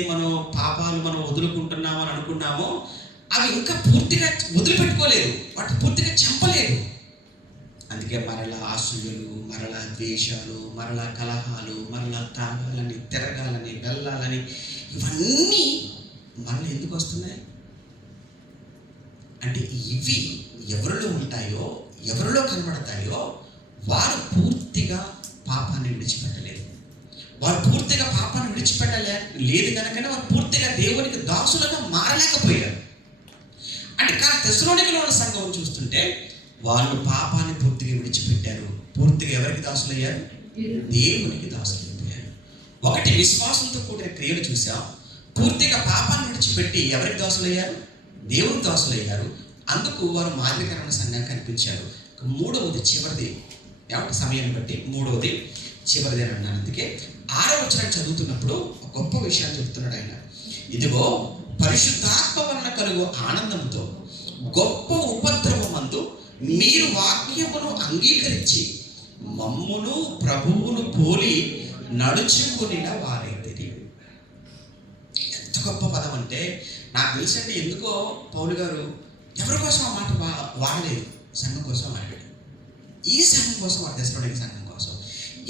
పాపాలు మనం వదులుకుంటున్నామని అనుకున్నామో అవి ఇంకా పూర్తిగా వదిలిపెట్టుకోలేదు, వాటిని పూర్తిగా చంపలేదు. అందుకే మరలా అసూయలు, మరలా ద్వేషాలు, మరలా కలహాలు, మరలా తాగాలని, తిరగాలని, వెళ్ళాలని, ఇవన్నీ మరలా ఎందుకు వస్తున్నాయి అంటే ఇవి ఎవరిలో ఉంటాయో, ఎవరిలో కనబడతాయో వారు పూర్తిగా పాపాన్ని విడిచిపెట్టలేదు. వారు పూర్తిగా పాపాన్ని విడిచిపెట్టలేదు కనుకనే వారు పూర్తిగా దేవునికి దాసులుగా మారలేకపోయారు. అంటే కానీ తెస్సలోనికలో ఉన్న సంఘం చూస్తుంటే వాళ్ళు పాపాన్ని పూర్తిగా విడిచిపెట్టారు. పూర్తిగా ఎవరికి దాసులయ్యారు? దేవునికి దాసులైపోయారు. ఒకటి విశ్వాసంతో కూడిన క్రియలు చూసాం. పూర్తిగా పాపాన్ని విడిచిపెట్టి ఎవరికి దాసులయ్యారు? దేవునికి దాసులయ్యారు. అందుకు వారు మాదిరికరమైన సంఘాన్ని కనిపించారు. మూడవది చివరిది, ఏమంటే సమయాన్ని బట్టి మూడవది చివరిది అని అన్నాను. అందుకే 6వ వచనం చదువుతున్నప్పుడు ఒక గొప్ప విషయాన్ని చెప్తున్నాడు ఆయన. ఇదిగో పరిశుద్ధాత్మ వలన కలుగు ఆనందంతో గొప్ప ఉపద్రవమందు మీరు వాక్యమును అంగీకరించి మమ్మును ప్రభువును పోలి నడుచుకునిన వారైతే. ఎంత గొప్ప పదం అంటే నాకు తెలుసండి. ఎందుకో పౌలు గారు ఎవరి కోసం ఆ మాట వాడలేదు, సంఘం కోసం వాడాడు. ఈ సంఘం కోసం, ఆ తెస్సలోనిక సంఘం కోసం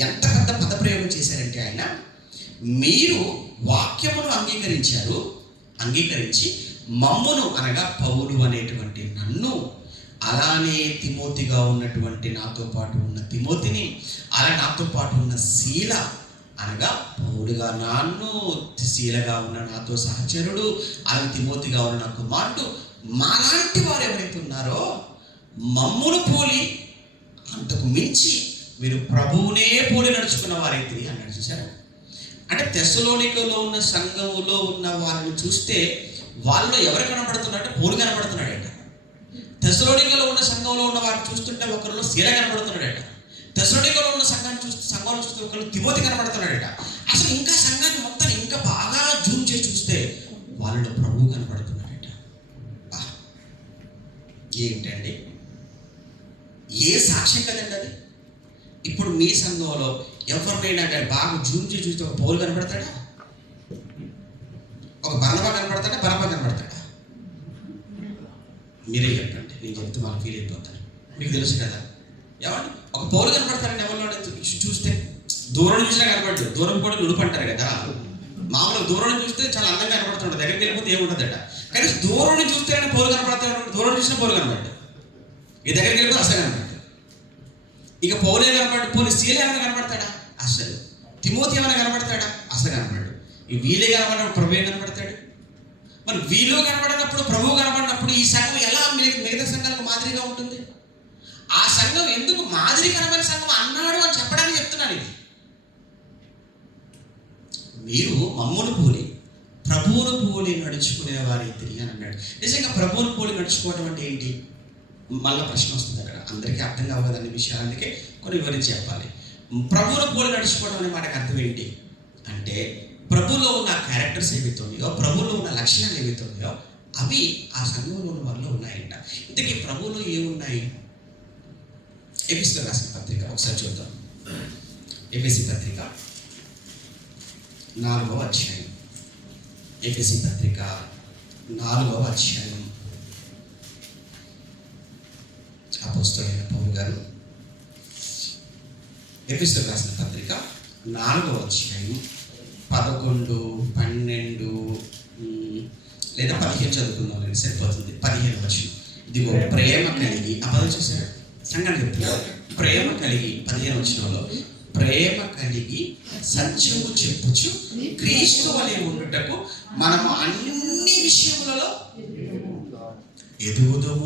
ఎంత పెద్ద పదప్రయోగం చేశారంటే ఆయన, మీరు వాక్యమును అంగీకరించి మమ్మును అనగా పౌలు అనేటువంటి నన్ను, అలానే తిమోతిగా ఉన్నటువంటి నాతో పాటు ఉన్న తిమోతిని, అలా నాతో పాటు ఉన్న శీల అనగా పౌలుగా నన్ను, శీలగా ఉన్న నాతో సహచరుడు, అలా తిమోతిగా ఉన్న నా కుమారుడు, మాలాంటి వారు ఎవరైతే ఉన్నారో మమ్మును పోలి, అంతకు మించి మీరు ప్రభువునే పోలి నడుచుకున్న వారైతే అన్నాడు. చూశారు అంటే తెస్సలోనికలో ఉన్న సంఘములో ఉన్న వాళ్ళని చూస్తే వాళ్ళు ఎవరు కనబడుతున్నారంటే పౌలు కనబడుతున్నాడట. తెస్సలోనికలో ఉన్న సంఘంలో ఉన్న వారిని చూస్తుంటే ఒకరిలో శీల కనబడుతున్నాడట. తెస్సలోనికలో ఉన్న సంఘాన్ని చూస్తే ఒకరు తిమోతి కనబడుతున్నాడట. అసలు ఇంకా సంఘాన్ని మొత్తం ఇంకా బాగా జూమ్ చేసి చూస్తే వాళ్ళలో ప్రభువు కనబడుతున్నాడట. ఏంటండి, ఏ సాక్ష్యం కదండి అది. ఇప్పుడు మీ సంఘంలో ఎవరినైనా కానీ బాగా జూమ్ చేసి చూస్తే ఒక పౌలు కనబడతాడా? ఒక బర్నబా కనబడతాడా? బరబ్బా కనబడతాడా? మీరే చెప్పండి. నేను చెప్తే వాళ్ళు ఫీల్ అయిపోతారు. మీకు తెలుసు కదా. ఏమండి, ఒక పౌలు కనబడతారండి ఎవరిలో చూస్తే? దూరం చూసినా కనబడదు. దూరం కూడా నుడుపు అంటారు కదా. మామూలుగా దూరం చూస్తే చాలా అందంగా కనబడుతుంటాడు, దగ్గరికి వెళ్ళిపోతే ఏముంటుందట. కానీ దూరం చూస్తేనే పౌలు కనబడతాడు. దూరం చూసినా పౌలు కనబడ్డాడు, ఈ దగ్గరికి వెళ్ళిపోతే అసలు కనబడ్డాడు. ఇక పౌలే కనబడ్డాడు. పోనీ శీల ఏమైనా కనబడతాడా? అసలు. తిమోతి ఏమైనా కనబడతాడా? అసలు కనబడ్డాడు. ఈ వీలే కనబడినప్పుడు ప్రభు ఏం కనబడతాడు? మరి వీలు కనబడినప్పుడు, ప్రభువు కనబడినప్పుడు ఈ సంఘం ఎలా మిగతా సంఘాలకు మాదిరిగా ఉంటుంది? ఆ సంఘం ఎందుకు మాదిరికరమైన సంఘం అన్నాడు అని చెప్పడానికి చెప్తున్నాను ఇది. మీరు మమ్మును పోలి ప్రభువును పోలి నడుచుకునే వారి తిరిగి అని అన్నాడు. నిజంగా ప్రభువును పోలి నడుచుకోవడం అంటే ఏంటి? మళ్ళీ ప్రశ్న వస్తుంది అక్కడ. అందరికీ అర్థం కావద్దు అనే విషయాలు, అందుకే కొన్ని వివరించి చెప్పాలి. ప్రభువును పోలి నడుచుకోవడం అనే మాటకు అర్థం ఏంటి అంటే, ప్రభువులో ఉన్న క్యారెక్టర్స్ ఏవైతున్నాయో, ప్రభువులో ఉన్న లక్షణాలు ఏవైతున్నాయో అవి ఆ సంఘంలో ఉన్న వారిలో ఉన్నాయంట. ఇంతకీ ప్రభువులో ఏమున్నాయి? ఎఫెసీయులకు రాసిన పత్రిక ఒకసారి చూద్దాం. ఎఫెసీ పత్రిక 4వ అధ్యాయం. ఎఫెసీ పత్రిక 4వ అధ్యాయం. అపోస్తలుడైన పౌలు గారు ఎఫెసీయులకు రాసిన పత్రిక 4వ అధ్యాయం 11, 12 లేదా 15 చదువుకుందాం. సరిపోతుంది. 15 వచనం. ఇదిగో ప్రేమ కలిగి, ఆ పదం చూసారు సంఘాన్ని చెప్తున్నారు. ప్రేమ కలిగి 15 వచనంలో ప్రేమ కలిగి సత్యము చెప్పుచు క్రీస్తు వలె ఉండుటకు మనము అన్ని విషయములలో ఎదుగుదాం.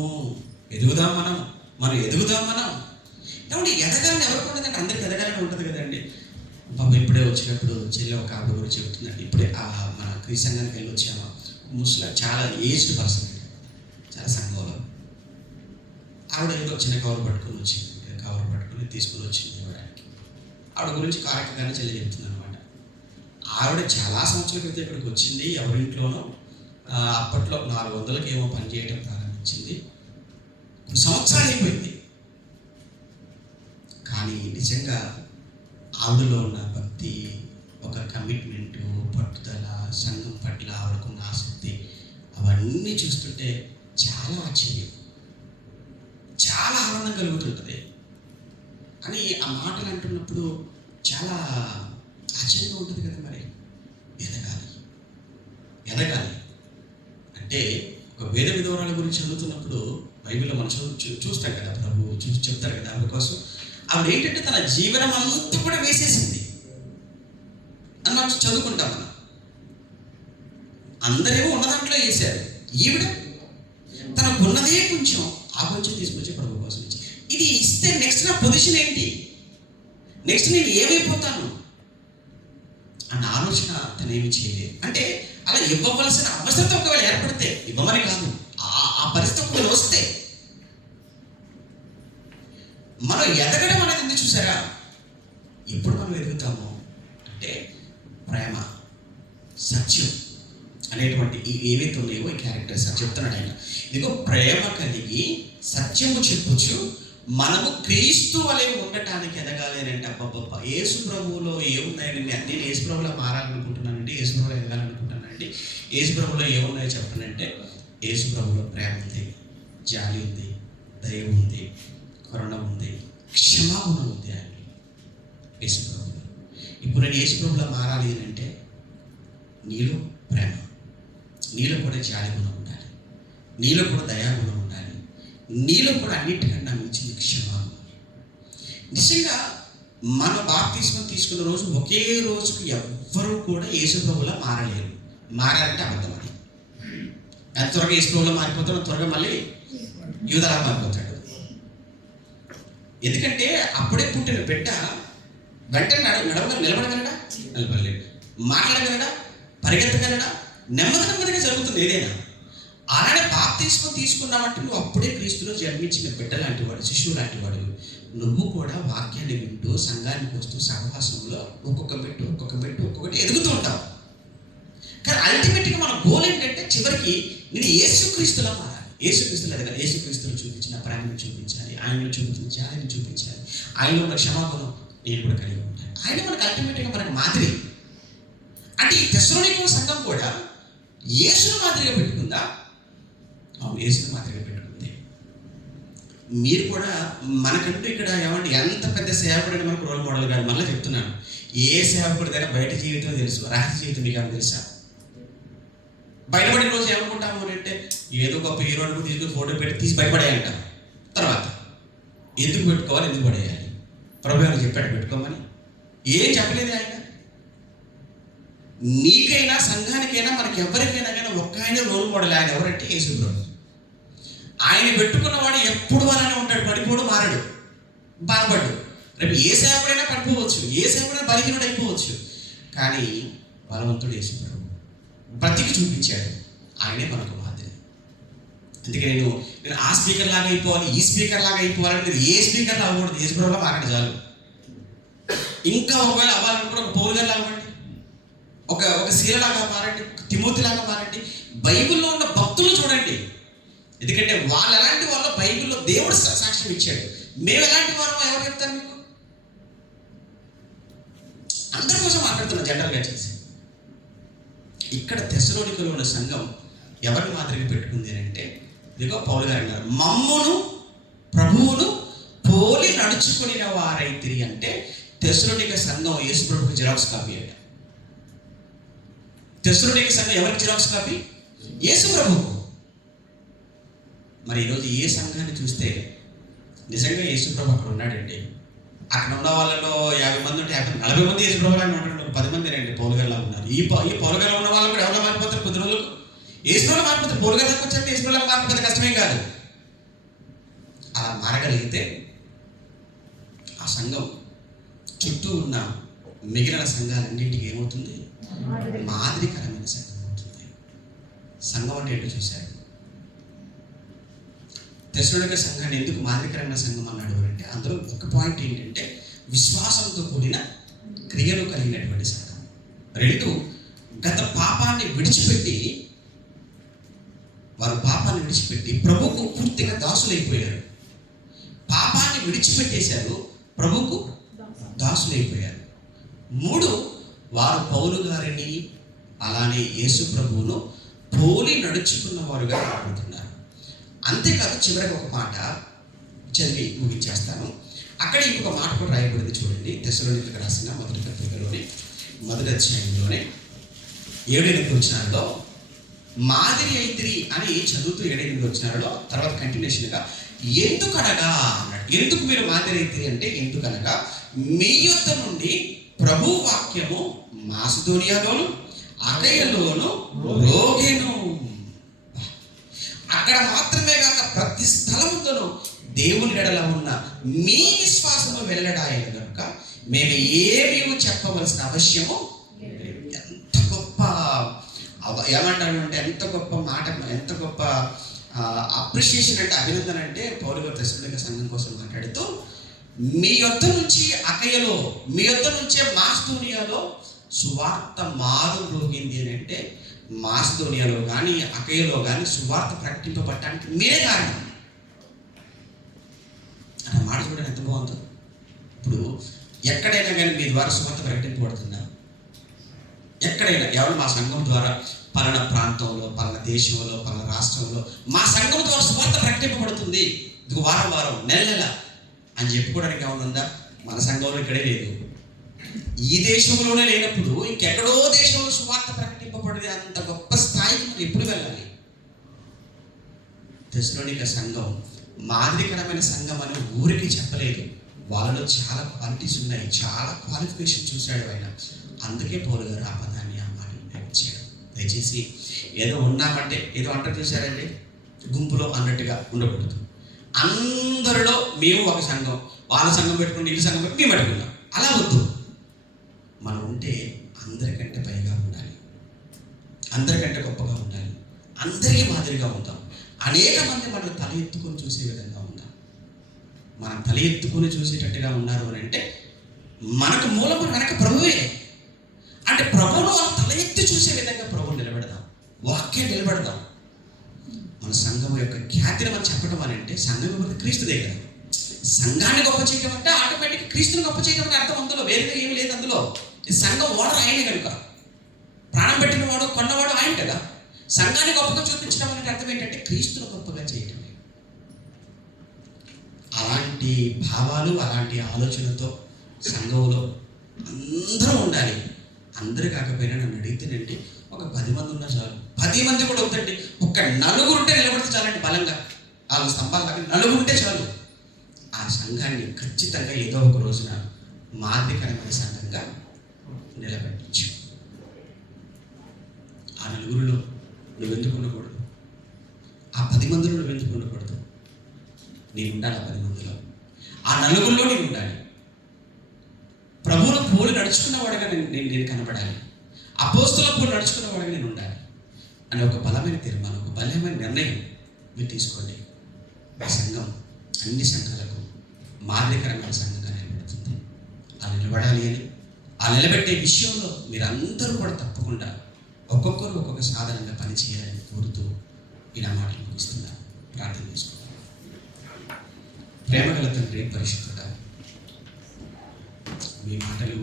మనం ఎదుగుదాం. ఏమంటే ఎదగాలని ఎవరికి ఉండదంటే అందరికి ఎదగాలని ఉంటుంది కదండి. బాబు ఇప్పుడే వచ్చినప్పుడు చెల్లి ఒక ఆవిడ గురించి చెప్తుందండి. ఇప్పుడే మన క్రీస్తు సంఘానికి వెళ్ళి వచ్చాము. ముస్లిం, చాలా ఏజ్డ్ పర్సన్, చాలా సంఘంలో. ఆవిడ ఏదో చిన్న కవర్ పట్టుకొని వచ్చింది. కవర్ పట్టుకొని తీసుకొని వచ్చింది ఇవ్వడానికి. ఆవిడ గురించి కార్యక్రమంగా చెల్లి చెప్తుంది అనమాట. ఆవిడ చాలా సంవత్సరాల క్రితం ఇక్కడికి వచ్చింది. ఎవరింట్లోనో అప్పట్లో 400కి ఏమో పనిచేయటం ప్రారంభించింది. సంవత్సరాలు అయిపోయింది. కానీ నిజంగా ఆవిడలో ఉన్న భక్తి, ఒక కమిట్మెంట్, పట్టుదల, సంఘం పట్ల ఆవిడకున్న ఆసక్తి, అవన్నీ చూస్తుంటే చాలా ఆశ్చర్యం, చాలా ఆనందం కలుగుతుంటుంది. అని ఆ మాటలు అంటున్నప్పుడు చాలా ఆశ్చర్యంగా ఉంటుంది కదా. మరి ఎదగాలి ఎదగాలి అంటే ఒక వేద విధవరాల గురించి చదువుతున్నప్పుడు బైబిల్లో మనం చూస్తాం కదా, ప్రభు చూసి చెప్తారు కదా ఆవిడ కోసం. ఆవిడ ఏంటంటే తన జీవనం అంతా కూడా వేసేసింది అని మనం చదువుకుంటాం. మనం అందరేమో ఉన్న దాంట్లో వేశారు, ఈవిడ తనకు ఉన్నదే కొంచెం, ఆ కొంచెం తీసుకొచ్చి ప్రభు కోసం ఇచ్చి, ఇది ఇస్తే నెక్స్ట్ నా పొజిషన్ ఏంటి, నెక్స్ట్ నేను ఏమైపోతాను అన్న ఆలోచన తనేమి చేయలేదు. అంటే అలా ఇవ్వవలసిన అవసరం ఒకవేళ ఏర్పడితే, ఇవ్వమని కాదు, ఆ పరిస్థితి ఒకవేళ వస్తే మనం ఎదగడం అనేది ఎందుకు చూసారా? ఎప్పుడు మనం ఎదుగుతాము అంటే ప్రేమ, సత్యం అనేటువంటి ఏవైతే ఉన్నాయో ఈ క్యారెక్టర్స్ చెప్తున్నాడు ఆయన. ఇదిగో ప్రేమ కలిగి సత్యము చెప్పుచు మనము క్రీస్తు వలె ఉండటానికి ఎదగాలి అని అంటే, అబ్బబ్బబ్బ యేసు ప్రభువులో ఏమున్నాయని నేను యేసు ప్రభువులో మారాలనుకుంటున్నానండి, యేసు ప్రభువులో ఎదగాలనుకుంటున్నానండి. యేసు ప్రభువులో ఏమున్నాయో చెప్పానంటే, యేసు ప్రభువులో ప్రేమ ఉంది, జాలి ఉంది, దయ ఉంది, కరుణ ఉంది, క్షమాగుణం ఉంది ఆయన యేసు ప్రభువులో. ఇప్పుడు నేను యేసు ప్రభువులో మారాలి అని అంటే నీలో ప్రేమ, నీలో కూడా జాలి గుణం ఉండాలి, నీలో కూడా దయాగుణం ఉండాలి, నీలో కూడా అన్నిటికన్నా మించింది క్షమాగుణం. నిజంగా మన బాప్తిస్మం తీసుకున్న రోజు ఒకే రోజుకు ఎవ్వరూ కూడా యేసు ప్రభువులా మారలేరు. మారాలంటే అబద్ధం. అది ఎంత త్వరగా యేసు ప్రభువులా మారిపోతాడో త్వరగా మళ్ళీ యూదలా మారిపోతాడు. ఎందుకంటే అప్పుడే పుట్టిన బిడ్డ వెంటనే నిలబడగలడా? నిలబడలేడు. మాట్లాడగలడా? పరిగెత్తగలడా? నెమ్మదిగా జరుగుతుంది ఏదైనా. అలానే బాప్తిస్మం తీసుకున్నామంటే నువ్వు అప్పుడే క్రీస్తులో జన్మించిన బిడ్డ లాంటి వాడు, శిష్యువు లాంటి వాడు. నువ్వు కూడా వాక్యాన్ని వింటూ సంఘానికి వస్తూ సహవాసంలో ఒక్కొక్కటి ఎదుగుతూ ఉంటావు. కానీ అల్టిమేట్గా మన గోల్ ఏంటంటే చివరికి నేను యేసుక్రీస్తులా మారాలి. యేసుక్రీస్తులు ఎదగాలి, యేసుక్రీస్తులు చూపించిన ప్రేమను చూపించాలి, ఆయనను చూపించిన జాలిని చూపించాలి, ఆయనలో ఉన్న క్షమాగుణం నేను కూడా కలిగి ఉంటాను. ఆయన మనకు అల్టిమేట్గా మనకు మాదిరి. అంటే ఈ తెస్సలోనికయ సంఘం కూడా యేసును మాదిరిగా పెట్టుకుందా? అవును, యేసును మాదిరిగా పెట్టుకుంది. మీరు కూడా మనకంటూ ఇక్కడ ఏమంటే ఎంత పెద్ద సేవకుడని మనకు రోల్ మోడల్ కాదు. మళ్ళీ చెప్తున్నాను, ఏ సేవకుడిదైనా బయట జీవితం తెలుసు, రహస్య జీవితం మీకు ఏమైనా తెలుసా? బయటపడిన రోజు ఏమనుకుంటాము అంటే ఏదో గొప్ప హీరోని తీసుకుని ఫోటో పెట్టి తీసి బయటపడేయాలంట. తర్వాత ఎందుకు పెట్టుకోవాలి, ఎందుకు పడేయాలి? ప్రభు అని చెప్పాడు పెట్టుకోమని, ఏం చెప్పలేదు ఆయన. నీకైనా సంఘానికైనా మనకి ఎవరికైనా కానీ ఒక్క ఆయన రోల్ మోడల్. ఆయన ఎవరంటే యేసు ప్రభు. ఆయన పెట్టుకున్నవాడు ఎప్పుడు అలానే ఉంటాడు, పడిపోడు, మారడు, బాధపడ్డు. రేపు ఏ సేవకుడైనా పడిపోవచ్చు, ఏ సేవకుడైనా బలహీనుడు అయిపోవచ్చు, కానీ బలవంతుడు యేసు ప్రభు బ్రతికి చూపించాడు. ఆయనే మనకు మాదిరి. అందుకే నేను ఆ స్పీకర్ లాగా అయిపోవాలి, ఈ స్పీకర్ లాగా అయిపోవాలని మీరు ఏ స్పీకర్ అవ్వకూడదు, యేసు ప్రభువులా మారండి చాలు. ఇంకా ఒకవేళ అవ్వాలనుకుంటే ఒక పౌలు గారు లాగా మారండి, ఒక శీలలాగా మారండి, తిమోతిలాగా మారండి. బైబిల్లో ఉన్న భక్తులు చూడండి. ఎందుకంటే వాళ్ళు ఎలాంటి వాళ్ళు బైబిల్లో దేవుడు సాక్ష్యం ఇచ్చాడు. మేము ఎలాంటి వారో ఎవరు చెప్తారు మీకు? అందరి కోసం మాట్లాడుతున్నాం జనరల్గా చేసి. ఇక్కడ తెస్సలోనికయలో ఉన్న సంఘం ఎవరిని మాదిరిగా పెట్టుకుంది అంటే, ఇదిగో పౌలు గారు అన్నారు, మమ్మును ప్రభువును పోలి నడుచుకుని వారైతిరి. అంటే తెస్సలోనికయ సంఘం యేసు ప్రభువుకి జిరాక్స్ కాపీ అంట. తెస్సలోనికయ సంఘం ఎవరికి జిరాక్స్ కాపీ? యేసు ప్రభువుకు. మరి ఈరోజు ఏ సంఘాన్ని చూస్తే నిజంగా యేసు ప్రభు అక్కడ ఉన్నాడండి. అక్కడ ఉన్న వాళ్ళలో 50 మంది ఉంటే 40 మంది యేసు ప్రభు లాగా ఉంటాడు, 10 మంది రండి పౌలు గారిలా ఉన్నారు. ఈ పౌలు గారిలో ఉన్న వాళ్ళు కూడా ఎవరో మారిపోతారు, కొద్ది రోజులకు యేసు ప్రభు మారిపోతారు. పౌలు గారి దగ్గర వచ్చాక యేసు ప్రభు మారిపోతే కష్టమేం కాదు. అలా మారగలిగితే ఆ సంఘం చుట్టూ ఉన్న మిగిలిన సంఘాలన్నింటికి ఏమవుతుంది? మాదిరికరమైన సంఘం అవుతుంది. సంఘం అంటే ఏంటో చూశారు. తెస్సలోనికయ సంఘాన్ని ఎందుకు మాదిరికరమైన సంఘం అన్నాడు అంటే, అందులో ఒక పాయింట్ ఏంటంటే విశ్వాసంతో కూడిన క్రియలు కలిగినటువంటి సంఘం. 2, గత పాపాన్ని విడిచిపెట్టి, వారు పాపాన్ని విడిచిపెట్టి ప్రభువుకు పూర్తిగా దాసులైపోయారు. పాపాన్ని విడిచిపెట్టేశారు, ప్రభువుకు దాసులైపోయారు. 3, వారు పౌలు గారిని అలానే యేసు ప్రభువును పోలి నడుచుకున్న వారుగా కనబడుతున్నారు. అంతేకాదు చివరికి ఒక మాట చదివి ముగించేస్తాను. అక్కడ ఇంకొక మాట కూడా రాయబడింది చూడండి. తెస్సలోనికీయులకు రాసిన మొదటి పత్రికలోని మొదటి అధ్యాయంలోనే 7-8 వచనాల్లో మాదిరి అయితిరి అని చదువుతూ 7-8 వచనాల్లో తర్వాత కంటిన్యూషన్గా ఎందుకనగా అన్నాడు. ఎందుకు మీరు మాదిరి అయితిరి అంటే ఎందుకనగా మీ యొద్ద నుండి ప్రభు వాక్యము మాసిదోనియాలోను అకయలోను రోగేను. అక్కడ మాత్రమే కాక ప్రతి స్థలములోనూ దేవుని ఎడల ఉన్న మీ విశ్వాసము వెల్లడాయను కనుక మేము ఏమీ చెప్పవలసిన అవశ్యము. ఎంత గొప్ప ఏమంటారు అంటే ఎంత గొప్ప మాట, ఎంత గొప్ప అప్రిషియేషన్ అంటే అభినందన అంటే పౌలు గారు తెస్సలోనిక సంఘం కోసం మాట్లాడుతూ మీ యొద్ద నుంచి అకయలో, మీ యొద్ద నుంచే మాసిదోనియాలో సువార్త మారుమ్రోగింది అని అంటే మాసిదోనియాలో కానీ అకయలో కానీ సువార్త ప్రకటింపబడటానికి మీరే కారణం అన్న మాట చూడండి ఎంత బాగుందో. ఇప్పుడు ఎక్కడైనా కానీ మీ ద్వారా సువార్త ప్రకటింపబడుతుందా? ఎక్కడైనా ఎవరు మా సంఘం ద్వారా పలానా ప్రాంతంలో, పలానా దేశంలో, పలానా రాష్ట్రంలో మా సంఘం ద్వారా సువార్త ప్రకటింపబడుతుంది, ఇది వారం వారం నెల నెల అని చెప్పుకోవడానికి ఏమైనా ఉందా? మన సంఘంలో ఇక్కడే లేదు. ఈ దేశంలోనే లేనప్పుడు ఇంకెక్కడో దేశంలో సువార్త ప్రకటింపబడేది అంత గొప్ప స్థాయికి మనం ఎప్పుడు వెళ్ళాలి? తెస్సలోనిక సంఘం మాదిరికరమైన సంఘం అని ఊరికి చెప్పలేదు. వాళ్ళలో చాలా క్వాలిటీస్ ఉన్నాయి, చాలా క్వాలిఫికేషన్ చూశాడు ఆయన. అందుకే పౌలు గారు ఆ పదాన్ని, ఆ మాట ఉపయోగించాడు. దయచేసి ఏదో ఉన్నామంటే ఏదో అంటారు చూశారండి, గుంపులో అన్నట్టుగా ఉండకూడదు. అందరిలో మేము ఒక సంఘం, వాళ్ళ సంఘం పెట్టుకుని వీళ్ళ సంఘం పెట్టి మేము పెట్టుకున్నాం, అలా వద్దు. మనం ఉంటే అందరికంటే పైగా ఉండాలి, అందరికంటే గొప్పగా ఉండాలి, అందరికీ మాదిరిగా ఉంటాం. అనేక మంది మనం తల ఎత్తుకొని చూసే విధంగా ఉంటాం. మనం తల ఎత్తుకొని చూసేటట్టుగా ఉన్నారు అని అంటే మనకు మూలము వెనక ప్రభువే. అంటే ప్రభువును వాళ్ళు తల ఎత్తి చూసే విధంగా ప్రభువు నిలబెడదాం, వాక్యం నిలబెడదాం. మన సంఘం యొక్క ఖ్యాతిని మనం చెప్పడం అని అంటే సంఘం ఎవరు? క్రీస్తు దగ్గర. సంఘాన్ని గొప్ప చేయడం అంటే ఆటోమేటిక్ క్రీస్తుని గొప్ప చేయడం అని అర్థం. అందులో వేరే ఏమీ లేదు. అందులో ఈ సంఘం ఓనర్ ఆయనే కనుక, ప్రాణం పెట్టిన వాడు కొన్నవాడు ఆయన కదా. సంఘాన్ని గొప్పగా చూపించడం అంటే అర్థం ఏంటంటే క్రీస్తును గొప్పగా చేయటమే. అలాంటి భావాలు, అలాంటి ఆలోచనతో సంఘంలో అందరూ ఉండాలి. అందరూ కాకపోయినా నన్ను అడిగితేనండి ఒక 10 మంది ఉన్నా చాలు. 10 మంది కూడా వద్దండి, ఒక 4 ఉంటే నిలబడితే చాలండి. బలంగా 4 స్తంభాల దాకా 4 ఉంటే చాలు. ఆ సంఘాన్ని ఖచ్చితంగా ఏదో ఒక రోజున మాదిరికరమైన సంఘంగా నిలబెట్టచ్చు. ఆ 4లో నువ్వు ఎందుకు ఉండకూడదు? ఆ 10 మందిలో నువ్వు ఎందుకు ఉండకూడదు? నేను ఉండాలి ఆ 10 మందిలో, ఆ 4లో నేను ఉండాలి. ప్రభువును పోలి నడుచుకున్నవాడుగా నేను కనబడాలి, అపోస్తల పోలి నడుచుకున్నవాడుగా నేను ఉండాలి అని ఒక బలమైన తీర్మానం, ఒక బలమైన నిర్ణయం మీరు తీసుకోండి. ఆ సంఘం అన్ని సంఘాలకు మాదిరికరమైన సంఘంగా నిలబడుతుంది. ఆ నిలబడాలి అని, ఆ నిలబెట్టే విషయంలో మీరందరూ కూడా తప్పకుండా ఒక్కొక్కరు ఒక్కొక్క సాధనంగా పనిచేయాలని కోరుతూ ఈ నా మాటలు ముగిస్తున్నాను. ప్రార్థన చేసుకోండి. ప్రేమగల తండ్రి, పరిశుద్ధుడా, మీ మాటలు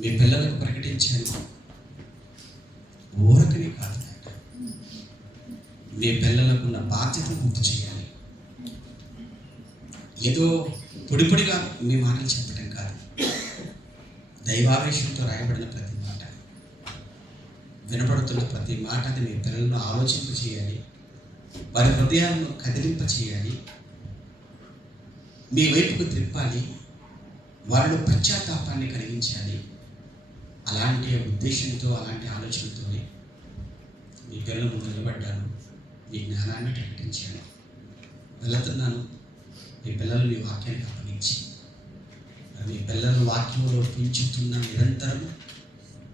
మీ పిల్లలకు ప్రకటించాను. ఊరకనే కాదు నాయన, మీ పిల్లలకున్న బాధ్యతను గుర్తు చేయాలి. ఏదో పొడిపొడిగా మీ మాటలు చెప్పడం కాదు, దైవావేశంతో రాయబడిన ప్రతి మాట, వినపడుతున్న ప్రతి మాట అది మీ పిల్లలను ఆలోచింప చేయాలి, వారి హృదయాలను కదిలింప చేయాలి, మీ వైపుకు త్రిప్పాలి, వారిలో పశ్చాత్తాపాన్ని కలిగించాలి. అలాంటి ఉద్దేశంతో, అలాంటి ఆలోచనతోనే మీ పిల్లల ముందు నిలబడ్డాను, మీ జ్ఞానాన్ని ప్రకటించాను. వెళుతున్నాను మీ పిల్లలు మీ వాక్యానికి అప్పగించి, మీ పిల్లల వాక్యంలో పెంచుతున్న నిరంతరము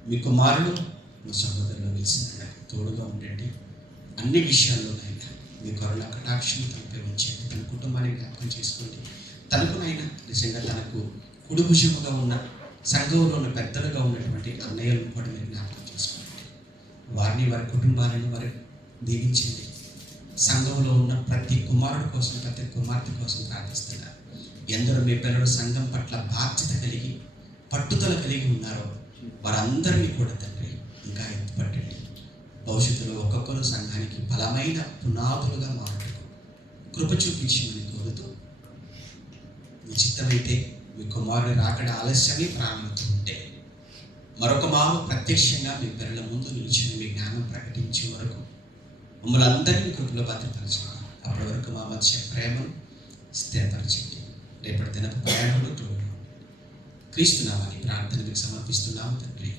మీ కుమారుడు, మా సహోదరులు వెలిసిన తోడుగా ఉండండి. అన్ని విషయాల్లోనైనా మీ కరుణ కటాక్షం తనపై ఉంచండి. తన కుటుంబాన్ని జ్ఞాపకం చేసుకోండి. తనకునైనా నిజంగా తనకు కుడుభుషముగా ఉన్న సంఘంలో ఉన్న పెద్దలుగా ఉన్నటువంటి అన్నయ్యలను కూడా మీరు జ్ఞాపకం చేసుకోండి. వారిని, వారి కుటుంబాలను వారి దీవించండి. సంఘంలో ఉన్న ప్రతి కుమారుడు కోసం, ప్రతి కుమార్తె కోసం ప్రార్థిస్తున్నారు. ఎందరో మీ పిల్లలు సంఘం పట్ల బాధ్యత కలిగి, పట్టుదల కలిగి ఉన్నారో వారందరినీ కూడా తండ్రి ఇంకా ఎత్తుపట్టండి. భవిష్యత్తులో ఒక్కొక్కరు సంఘానికి బలమైన పునాదులుగా మారుటకు కృప చూపించమని కోరుతూ మీ చిత్తమైతే మీ కుమారుని రాకడ ఆలస్యమే ప్రారంభమవుతూ ఉంటే మరొక మారు ప్రత్యక్షంగా మీ పిల్లల ముందు నిలిచి మీ జ్ఞానం ప్రకటించే వరకు మమ్మల్ని అందరినీ కృపలో భద్రపరచండి. అప్పటి వరకు మా మధ్య ప్రేమను స్థిరపరచండి. రేపటి దినపు ప్రయాణంలో క్రీస్తునామని ప్రార్థనకు సమర్పిస్తున్నాము తండ్రి.